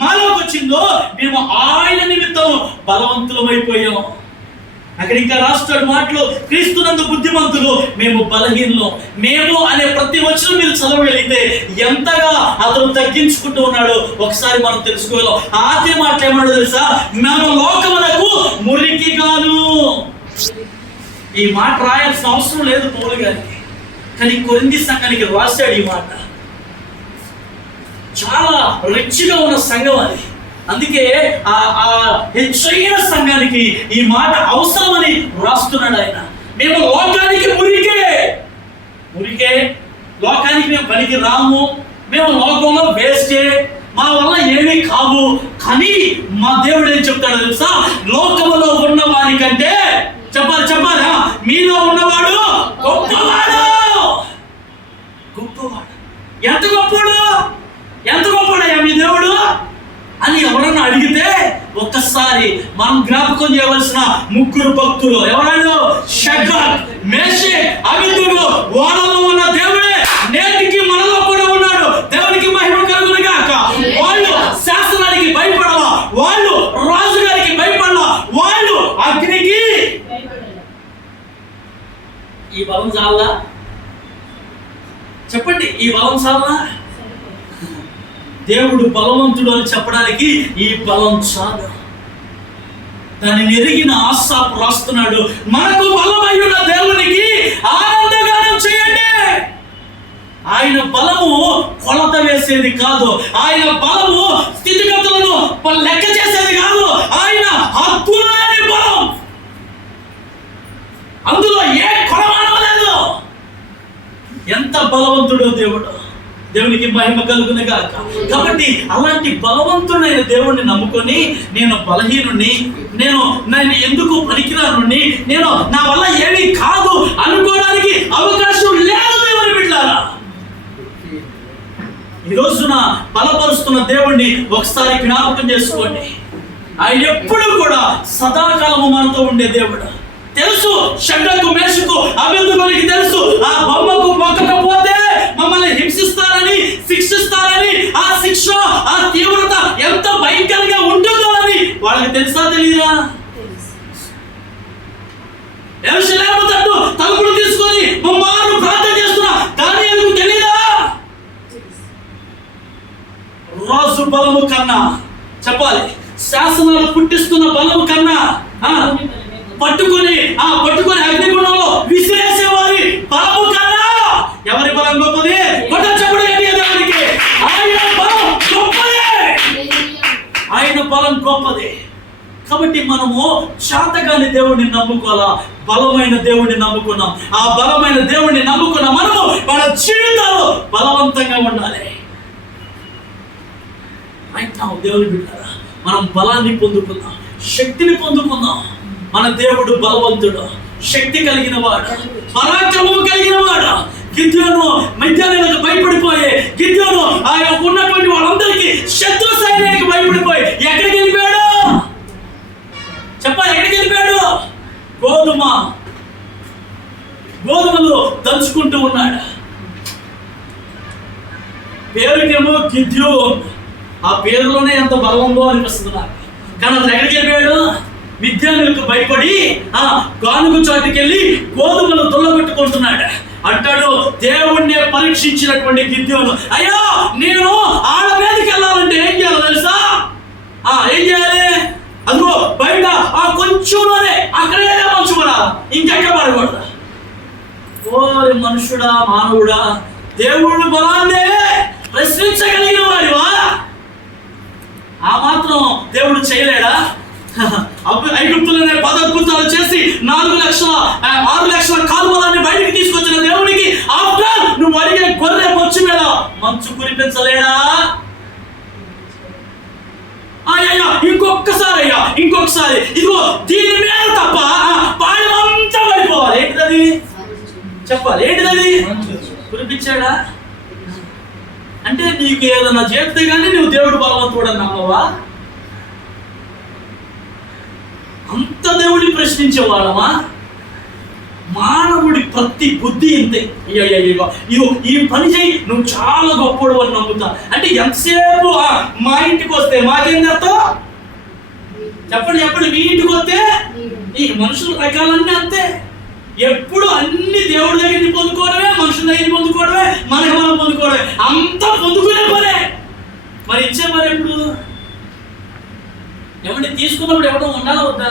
మాలోకి వచ్చిందో, మేము ఆయన నిమిత్తం బలవంతులమైపోయాం. అక్కడ ఇంకా రాస్తాడు మాటలు, క్రీస్తునందు బుద్ధిమంతులు, మేము బలహీనులు. మేము అనే ప్రతి వచనం మీరు చదవగలిగితే ఎంతగా అతను తగ్గించుకుంటూ ఉన్నాడు ఒకసారి మనం తెలుసుకోగలం. ఆఖరి మాటలు ఏమన్నాడు తెలుసా? మేము లోకములకు మురికిగాను. ఈ మాట రాయాల్సిన అవసరం లేదు పౌలు గారికి, కానీ కొరింథీ సంఘానికి రాశాడు ఈ మాట. చాలా రిచ్గా ఉన్న సంఘం అది, అందుకే ఆ హెచ్చైన సంఘానికి ఈ మాట అవసరమని రాస్తున్నాడు ఆయన. మేము లోకానికి మురికే, లోకానికి మేము పనికి రాము, మేము లోకంలో వేస్టే, మా వల్ల ఏమీ కావు. కానీ మా దేవుడు ఏం చెప్తాడో తెలుసా? లోకములో ఉన్న వారి కంటే చెప్పాలా, మీలో ఉన్నవాడు గొప్పవాడు. ఎంత గొప్పవాడయ్యా మీ దేవుడు అని ఎవరన్నా అడిగితే ఒక్కసారి మనం జ్ఞాపకం చేయవలసిన ముగ్గురు భక్తులు ఎవరైనా, షడ్రక్, మేషక్, అబేద్నెగో, వాళ్ళలో ఉన్న దేవుడే నేటికి మనలో కూడా ఉన్నాడు. దేవునికి మహిమ కలుగును గాక. వాళ్ళు శాసనానికి భయపడవా, వాళ్ళు రాజుగారికి భయపడవా, వాళ్ళు అగ్నికి. ఈ బలం చాలా, చెప్పండి, ఈ బలం చాలా. దేవుడు బలవంతుడు అని చెప్పడానికి ఈ బలం చాలు. దానిని ఎరిగిన ఆసాపు రాస్తున్నాడు, మనకు బలమై ఉన్న దేవునికి ఆనందగానం చేయండి. ఆయన బలము కొలత వేసేది కాదు, ఆయన బలము స్థితిగతులను లెక్క చేసేది కాదు, ఆయన హద్దులేని బలం. అందులో ఏ కొలమానం లేదు. ఎంత బలవంతుడో దేవుడు, దేవునికి మహిమ కలుగును గాక. కాబట్టి అలాంటి బలవంతుడైన దేవుణ్ణి నమ్ముకొని, నేను బలహీనుణ్ణి, నేను ఎందుకు పనికిరానుణ్ణి, నేను నా వల్ల ఏమీ కాదు అనుకోవడానికి అవకాశం లేదు. దేవుని బిడ్డలారా, ఈ రోజున బలపరుస్తున్న దేవుణ్ణి ఒకసారి జ్ఞాపకం చేసుకోండి. ఆయన ఎప్పుడు కూడా సదాకాలము మనతో ఉండే దేవుడు. తెలుసు, షడ్రకు, మేషకు, అబేద్నెగోకి తెలుసు, ఆ బొమ్మకు మొక్కకపోతే మమ్మల్ని హింసిస్తారని, శిక్షిస్తారని, ఆ శిక్ష, ఆ తీవ్రత ఎంత భయంకరంగా ఉంటుందో అని వాళ్ళకి తెలుసా తెలీదా? యెరూషలేము తట్టు తలుపులు తీసుకొని మమ్మారు ప్రార్థన చేస్తున్నా, దానియేలుకు తెలీదా? రాజు బలము కన్నా, చెప్పాలి, శాసనాలు పుట్టిస్తున్న బలము కన్నా, పట్టుకొని అగ్నిగుండంలో విసిరేసేవారి బలము కన్నా ఎవరి బలం గొప్పది? దేవునికి ఆయన బలం గొప్పదే, ఆయన బలం గొప్పదే. కాబట్టి మనము శాతగాని దేవుడిని నమ్ముకోవాలా, బలమైన దేవుడిని నమ్ముకున్నాం. ఆ బలమైన దేవుడిని నమ్ముకున్న మనము మన జీవితాలు బలవంతంగా ఉండాలి. అయితే దేవుని బిడ్డలారా, మనం బలాన్ని పొందుకుందాం, శక్తిని పొందుకుందాం. మన దేవుడు బలవంతుడు, శక్తి కలిగిన వాడు, పరాక్రమము కలిగిన వాడు. గిద్యోను మిద్యానీయులకు భయపడిపోయి, గిద్యోను ఆయన ఉన్నటువంటి వాళ్ళందరికీ శత్రు సైన్యానికి భయపడిపోయి ఎక్కడికి వెళ్ళిపోయాడు? చెప్పాలి, ఎక్కడికి వెళ్ళిపోయాడు? గోధుమలు దంచుకుంటూ ఉన్నాడు. పేరుకేమో గిద్యోన్, ఆ పేరులోనే ఎంత బలం ఉందో అనిపిస్తుంది నాకు. కానీ అతను ఎక్కడికి వెళ్ళిపోయాడు? మిద్యానీయులకు భయపడి గానుగు చాటుకెళ్ళి గోధుమలు దొల్లగొట్టుకుంటున్నాడు. అంటాడు, దేవుణ్ణి పరీక్షించినటువంటి గిద్యోను, అయ్యో నేను ఆడ మీదకి వెళ్ళాలంటే ఏం చేయాలో తెలుసా? ఏం చేయాలి? అదిగో బయట ఆ కొంచెంలోనే అక్కడే మంచు పడాలి, ఇంకెక్కడ పడకూడదు. ఓరి మనుషుడా, మానవుడా, దేవుడు బలాన్నే ప్రశ్నించగలిగిన వాడివా? ఆ మాత్రం దేవుడు చేయలేడా? ఐగుప్తులనే 10 అద్భుతాలు చేసి 6 లక్షల కాలువలాన్ని బయటికి తీసుకొచ్చిన దేవుడికి ఆఫ్టర్ నువ్వు అడిగే గొర్రె బొచ్చు మీద మంచు కురిపించలేడా? అయ్యా ఇంకొకసారి ఇదిగో దీని మీద తప్ప పాడమంతా పడిపోవాలి. ఏంటిది చెప్పాలి? ఏంటిది కురిపించాడా? అంటే నీకు ఏదన్నా చేస్తే కానీ నువ్వు దేవుడు బలవంతుడు అని నమ్మవా? అంత దేవుడిని ప్రశ్నించేవాళ్ళమా? మానవుడి ప్రతి బుద్ధి ఇంతే. ఇదిగో ఈ పని చేయి, నువ్వు చాలా గొప్పడు అని నమ్ముతా. అంటే ఎంతసేపు మా ఇంటికి వస్తే మాకేం చేస్తావు? చెప్పండి మీ ఇంటికి వస్తే ఈ మనుషుల రకాలన్నీ అంతే. ఎప్పుడు అన్ని దేవుడి దగ్గర పొందుకోవడమే, మనుషుల దగ్గర పొందుకోవడమే, మనకి మనం పొందుకోవడమే, అంతా పొందుకునే పనే. మరి ఇచ్చే పని ఎప్పుడు? ఎవరిని తీసుకున్నప్పుడు ఎవడో ఉండాలా వద్దా?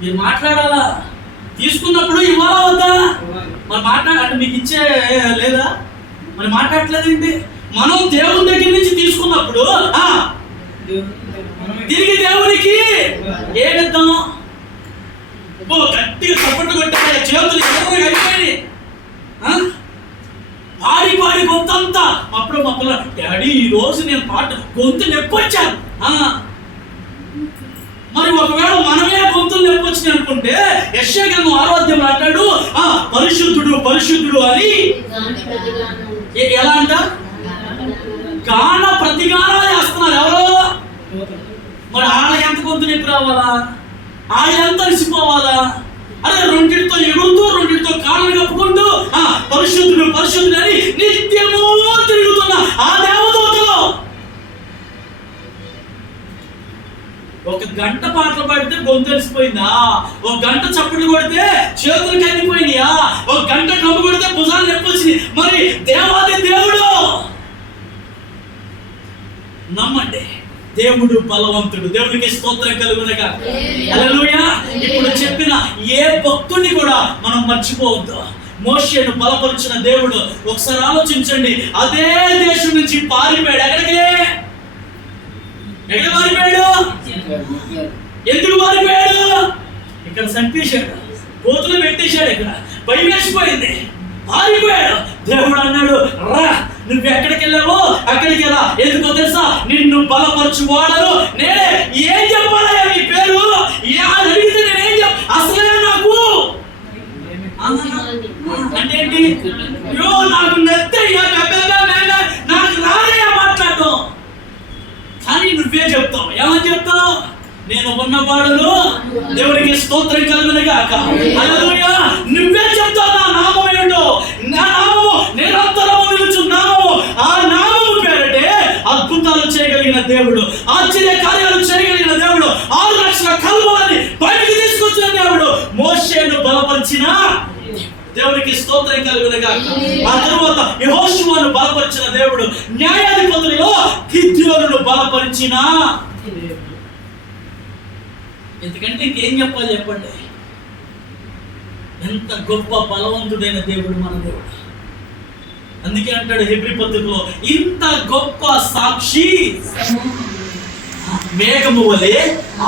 మీరు మాట్లాడాలా? తీసుకున్నప్పుడు ఇవ్వాలా వద్దా? మరి అంటే మీకు ఇచ్చే లేదా? మరి మాట్లాడలేదు ఏంటి? మనం దేవుని దగ్గర నుంచి తీసుకున్నప్పుడు తిరిగి దేవునికి ఏమిద్దాం? గట్టిగా చప్పట్లు కొట్టాలి, చేతులు ఎవరు అయిపోయి పాడి గొంతంతా అప్పుడు మొక్కలు డాడీ ఈ రోజు నేను పాట గొంతు నొప్పొచ్చాను. మరి ఒకవేళ మనమే గొంతులు నొప్పొచ్చింది అనుకుంటే యెషయా గ్రంథం 6వ అధ్యాయంలో అంటాడు పరిశుద్ధుడు అని. ఎలా అంట? గాన ప్రతిగానాలు చేస్తున్నారు ఎవరు? మరి వాళ్ళకి ఎంత గొంతు నొప్పి రావాలా? ఆయన ఎంత అలసిపోవాలా? అరే రెండింటితో ఎగురుతూ రెండింటితో కాళ్ళని కప్పుకుంటూ పరిశుద్ధుడు అని నిత్యము తిరుగుతున్న ఆ దేవదూతలు 1 గంట పాటలు పాడితే గొంతు అలసిపోయిందా? 1 గంట చప్పట్లు కొడితే చేతులు కందిపోయినాయా? 1 గంట కమ్ము కొడితే భుజాలు నొప్పొచ్చింది. మరి దేవాది దేవుడు నమ్మండి, దేవుడు బలవంతుడు. దేవుడికి స్తోత్రం కలుగునగా. హల్లెలూయా. ఇప్పుడు చెప్పిన ఏ భక్తుడిని కూడా మనం మర్చిపోవద్దు. మోషేను బలపరిచిన దేవుడు ఒకసారి ఆలోచించండి. అదే దేశం నుంచి పారిపోయాడు. ఎక్కడ పారిపోయాడు? ఎందుకు పారిపోయాడు? ఇక్కడ చంపేశాడు, కోతులు పెట్టేశాడు, ఇక్కడ భయం వేసిపోయింది, పారిపోయాడు. దేవుడు అన్నాడు, రా నువ్వు ఎక్కడికి వెళ్ళావో అక్కడికి రా. ఎందుకో తెలుసా? నిన్ను బలపరచు వాడను నేనే. ఏం చెప్పాలయ్యా నీ పేరు? అడిగితే నేనేం అసలే నాకు అంటే ఏంటి? నాకు నెత్తయ్యా, నాకు రాదయ్యా మాట్లాడటం. కానీ నువ్వే చెప్తావు. ఏమని చెప్తావు? నేను ఉన్నవాడును, దేవుడికి స్తోత్రం కలుగునుగాక. హల్లెలూయా. నువ్వే చెప్తావు నా నామం ఏంటో. నా నామము నిరంతరము నిలుచు నామము. ఆ నామము పేరటే అద్భుతాలు చేయగలిగిన దేవుడు, ఆశ్చర్య కార్యాలు చేయగలిగిన దేవుడు, 6 లక్షల కలువలని బయటికి తీసుకొచ్చిన దేవుడు మోషేను బలపరిచిన దేవుడికి స్తోత్రం కలుగునుగాక. ఆ తరువాత యెహోషువను బలపరిచిన దేవుడు న్యాయాధిపతులలో గిద్యోనును బలపరిచిన. ఎందుకంటే ఇంకేం చెప్పాలి చెప్పండి? ఎంత గొప్ప బలవంతుడైన దేవుడు మన దేవుడు. అందుకే అంటాడు హెబ్రీ పత్రికలో, ఇంత గొప్ప సాక్షి మేఘము వలె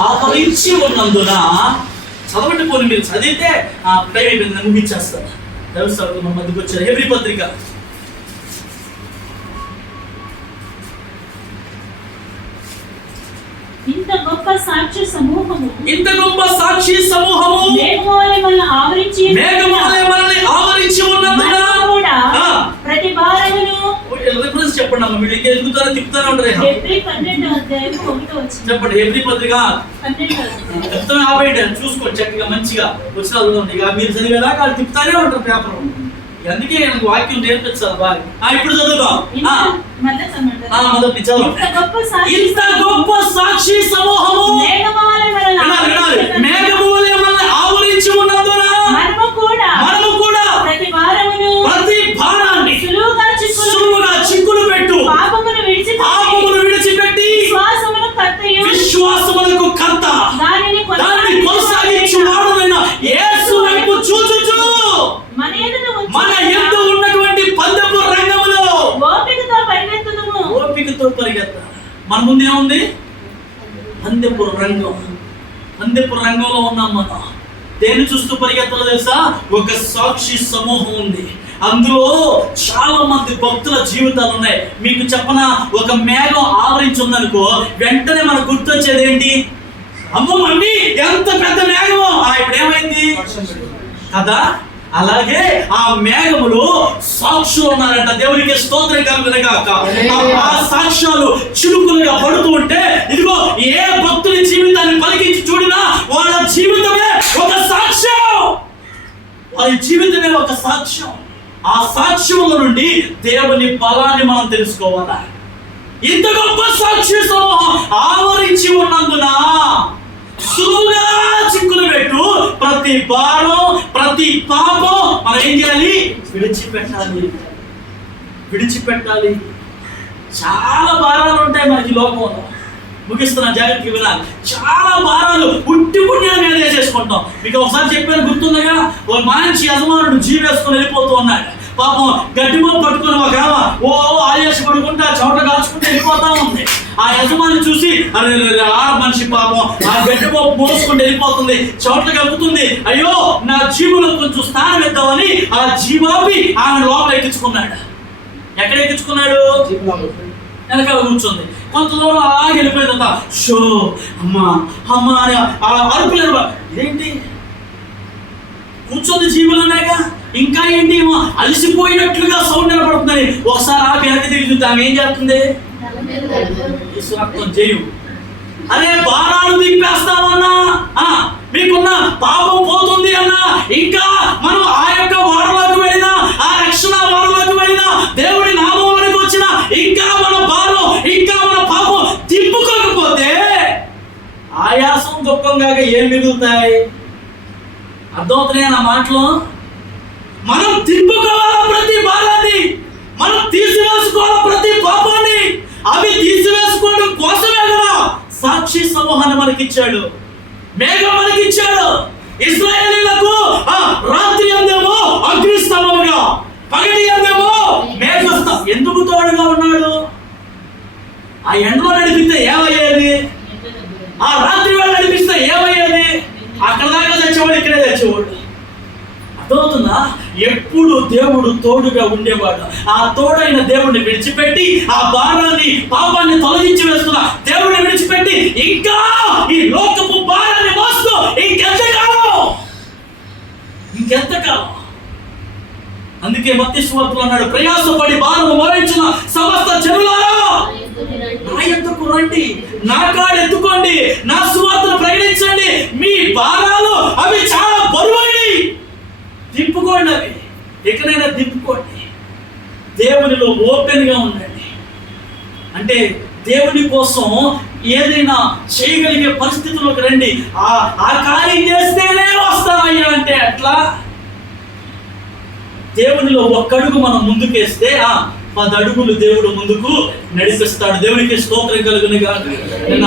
ఆవరించి ఉన్నందున. చదవండి, పోనీ మీరు చదివితే టైం అయిపోయింది, ముగించేస్తాను. దేవస్థానం మన మధ్యకి వచ్చారు. హెబ్రీ పత్రిక ఇంత గొప్ప సాక్షి సమూహము మేఘమువలె మనల్ని ఆవరించి ఉన్నందున కూడా ప్రతి భారమును చెప్పండి అమ్మ, వీళ్ళు ఇంకా ఎదుగుతారని తిప్పుతానే ఉంటారు. చెప్పండి హెబ్రీ పత్రిక 12 చూసుకోండి చక్కగా మంచిగా వచ్చిన. ఇక మీరు చదివేదాకా వాళ్ళు తిప్పుతానే ఉంటారు పేపర్. అందుకే నాకు వాక్యం నేర్పించాలి బాగా. ఇప్పుడు చదువుదాం. మొదటి చదువు. ఇంత గొప్ప సాక్షి సమూహము మేఘమువలె మనల్ని ఆవరించి ఉన్నందున మనము కూడా ప్రతి భారాన్ని సులువుగా చిక్కులు పెట్టు పాపమును విడిచిపెట్టి విశ్వాసమునకు కర్త దానిని కొనసాగించు వాడునైన యేసు వైపు చూచుచు మన ఎదుట మన ముందు ఏముంది? పందెపు రంగం. పందెపు రంగంలో ఉన్నాం మనం. దేన్ని చూస్తూ పరిగెత్తాలో తెలుసా? ఒక సాక్షి సమూహం ఉంది. అందులో చాలా మంది భక్తుల జీవితాలు ఉన్నాయి. మీకు చెప్పనా, ఒక మేఘం ఆవరించి ఉందనుకో, వెంటనే మనకు గుర్తొచ్చేది ఏంటి? అమ్మో మమ్మీ ఎంత పెద్ద మేఘమో, ఇప్పుడు ఏమైంది కదా. అలాగే ఆ మేఘములు సాక్షులు ఉన్నారంట. దేవునికి స్తోత్రం కలుగునుగాక. ఆ సాక్ష్యాలు చిలుకులుగా పడుతూ ఉంటే, ఇదిగో ఏ భక్తుని జీవితాన్ని పలికించి చూడినా వాళ్ళ జీవితమే ఒక సాక్ష్యం. వాళ్ళ జీవితమే ఒక సాక్ష్యం. ఆ సాక్ష్యముల నుండి దేవుని బలాన్ని మనం తెలుసుకోవాలా. ఇంత గొప్ప సాక్షి సమూహం ఆవరించి ఉన్నందున సులువుగా చిక్కులు పెట్టు ప్రతి భారం, ప్రతి పాపం మనం ఏం చేయాలి? విడిచిపెట్టాలి. చాలా భారాలు ఉంటాయి మనకి లోకంలో. ముగిస్తున్నా, జాగ్రత్తగా వినాలి. చాలా భారాలు ఉట్టి పుణ్యాల మీద వేసేసుకుంటాం. మీకు ఒకసారి చెప్పాను, గుర్తుండగా, ఒక మంచి యజమానుడు జీవేసుకొని వెళ్ళిపోతూ ఉన్నాడు. పాపం గడ్డిమో పట్టుకుని ఒక ఆయాస పడుకుంటే ఆ చోట కాల్చుకుంటూ వెళ్ళిపోతా ఉంది. ఆ యజమాని చూసి, అరే ఆ మనిషి పాపం ఆ గడ్డిమో మోసుకుంటూ వెళ్ళిపోతుంది, చోట కలుపుతుంది, అయ్యో నా జీవులో కొంచెం స్థానం ఇద్దామని ఆ జీవాపి ఆమె లోపల ఎక్కించుకున్నాడు. ఎక్కడ ఎక్కించుకున్నాడు? వెనకాల కూర్చుంది. కొంత దూరం అలాగే వెళ్ళిపోయిందంట. షో అమ్మా అమ్మా అని అరుపులేదు. ఇదేంటి, కూర్చొని జీవులనేగా, ఇంకా ఏంటి అలసిపోయినట్లుగా సౌండ్ నిలబడుతుందని ఒకసారి ఆపి వెనక్కి తిరిగి చూస్తే ఆమె ఏం చేస్తుంది? చేయు. అరే భారాలు దింపేస్తామన్నా, మీకున్న పాపం పోతుంది అన్నా, ఇంకా మనం ఆ యొక్క వారంలోకి వెళ్ళినా, ఆ రక్షణ వారంలోకి వెళ్ళినా, దేవుడి నామంలోకి వచ్చినా, ఇంకా మన భారం, ఇంకా మన పాపం తిప్పుకోకపోతే ఆయాసం దుఃఖంగా ఏం మిగులుతాయి? అర్థమవుతున్నాయి నా మాటలు? మనం తిప్పుకోవాలా ప్రతి భారాన్ని, మనం తీసివేసుకోవాలా ప్రతి పాపాన్ని. అవి తీసివేసుకోవడం కోసమే కదా సాక్షి సమూహాన్ని మనకిచ్చాడు, మేఘం మనకిచ్చాడు. ఇశ్రాయేలీయులకు రాత్రి అందేమో అగ్నిస్తంభముగా, పగటి అందేమో మేఘస్తంభం. ఎందుకు తోడుగా ఉన్నాడు? ఆ ఎండలో నడిపిస్తే ఏమయ్యేది? ఆ రాత్రి వేళ నడిపిస్తే ఏమయ్యేది? అక్కడ దాకా తెచ్చేవాడు, ఇక్కడే తెచ్చేవాడు. అర్థమవుతుందా? ఎప్పుడు దేవుడు తోడుగా ఉండేవాడు. ఆ తోడైన దేవుడిని విడిచిపెట్టి, ఆ భారాన్ని పాపాన్ని తొలగించి వేస్తున్నా దేవుడిని విడిచిపెట్టి ఇంకా ఈ లోకపు భారాన్ని మోస్తూ ఇంకెంతకాలం? అందుకే మత్తయి సువార్తలో అన్నాడు, ప్రయాసపడి భారము మోయించిన సమస్త జనులారా నా యొద్దకు రండి, నా కాడు ఎత్తుకోండి, నా సువార్తను ప్రకటించండి. మీ భారాలు అవి చాలా బరువైనవి, దింపుకోండి. అవి ఎక్కడైనా దింపుకోండి. దేవునిలో ఓపెన్ గా ఉండండి. అంటే దేవుని కోసం ఏదైనా చేయగలిగే పరిస్థితుల్లోకి రండి. ఆ కార్యం చేస్తేనే వస్తామయ్యా అంటే ఎట్లా? దేవునిలో ఒక్కడుగు మనం ముందుకేస్తే 10 అడుగులు దేవుడు ముందుకు నడిపిస్తాడు. దేవునికి స్తోత్రం కలుగునుగా. నిన్న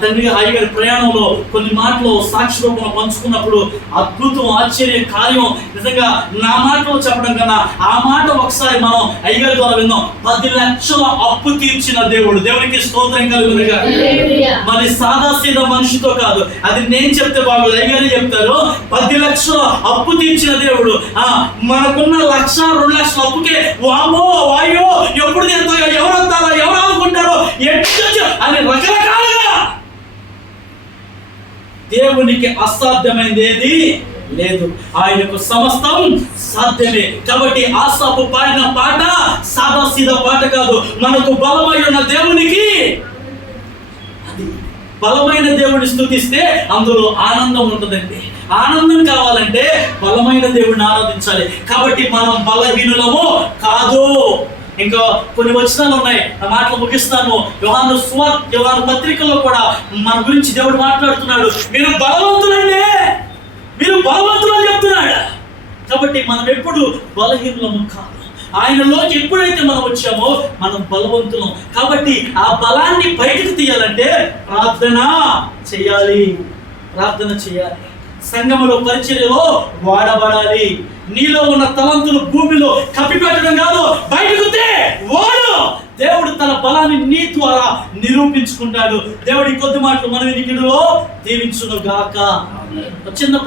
తండ్రి అయ్యగారి ప్రయాణంలో కొన్ని మాటలు సాక్షి రూపంలో పంచుకున్నప్పుడు అద్భుతం, ఆశ్చర్య కార్యం నిజంగా నా మాటలో చెప్పడం కన్నా ఆ మాట ఒకసారి మనం అయ్యగారి ద్వారా విన్నాం. 10 లక్షల అప్పు తీర్చిన దేవుడు. దేవునికి స్తోత్రం కలుగునుగా. మరి సాదాసీదా మనిషితో కాదు, అది నేను చెప్తే బాగోదు, అయ్యగారు చెప్తారు. 10 లక్షల అప్పు తీర్చిన దేవుడు. మనకున్న 1,00,000, 2 లక్షల అప్పుకే వామో వాయో ఎప్పుడు తీరుతారో, ఎవరు వస్తారో, ఎవరు ఆదుకుంటారో అని రకరకాలుగా. దేవునికి అసాధ్యమైనది ఏది లేదు, ఆయనకు సమస్తం సాధ్యమే. కాబట్టి ఆసాపు పాడిన పాట సాదా సీదా పాట కాదు. మనకు బలమైన దేవునికి, అది బలమైన దేవుడిని స్తుతిస్తే అందులో ఆనందం ఉంటుందండి. ఆనందం కావాలంటే బలమైన దేవుడిని ఆరాధించాలి. కాబట్టి మనం బలహీనులము కాదు. ఇంకా కొన్ని వచనాలు ఉన్నాయి, ఆ మాటలు ముగిస్తాను. యోహాను పత్రికలో కూడా మన గురించి దేవుడు మాట్లాడుతున్నాడు. మీరు బలవంతులండి, మీరు బలవంతులు అని చెప్తున్నాడు. కాబట్టి మనం ఎప్పుడు బలహీనులము కాదు. ఆయనలోకి ఎప్పుడైతే మనం వచ్చామో మనం బలవంతులం. కాబట్టి ఆ బలాన్ని బయటకు తీయాలంటే ప్రార్థన చేయాలి. సంఘములో పరిచర్యలో వాడబడాలి. నీలో ఉన్న తలంతులు భూమిలో కప్పిపెట్టడం కాదు, బయటకు వాడు దేవుడు తన బలాన్ని నీ ద్వారా నిరూపించుకుంటాడు. దేవుడి కొద్ది మాటలు మన వినికిడిలో దీవించును గాక. చిన్న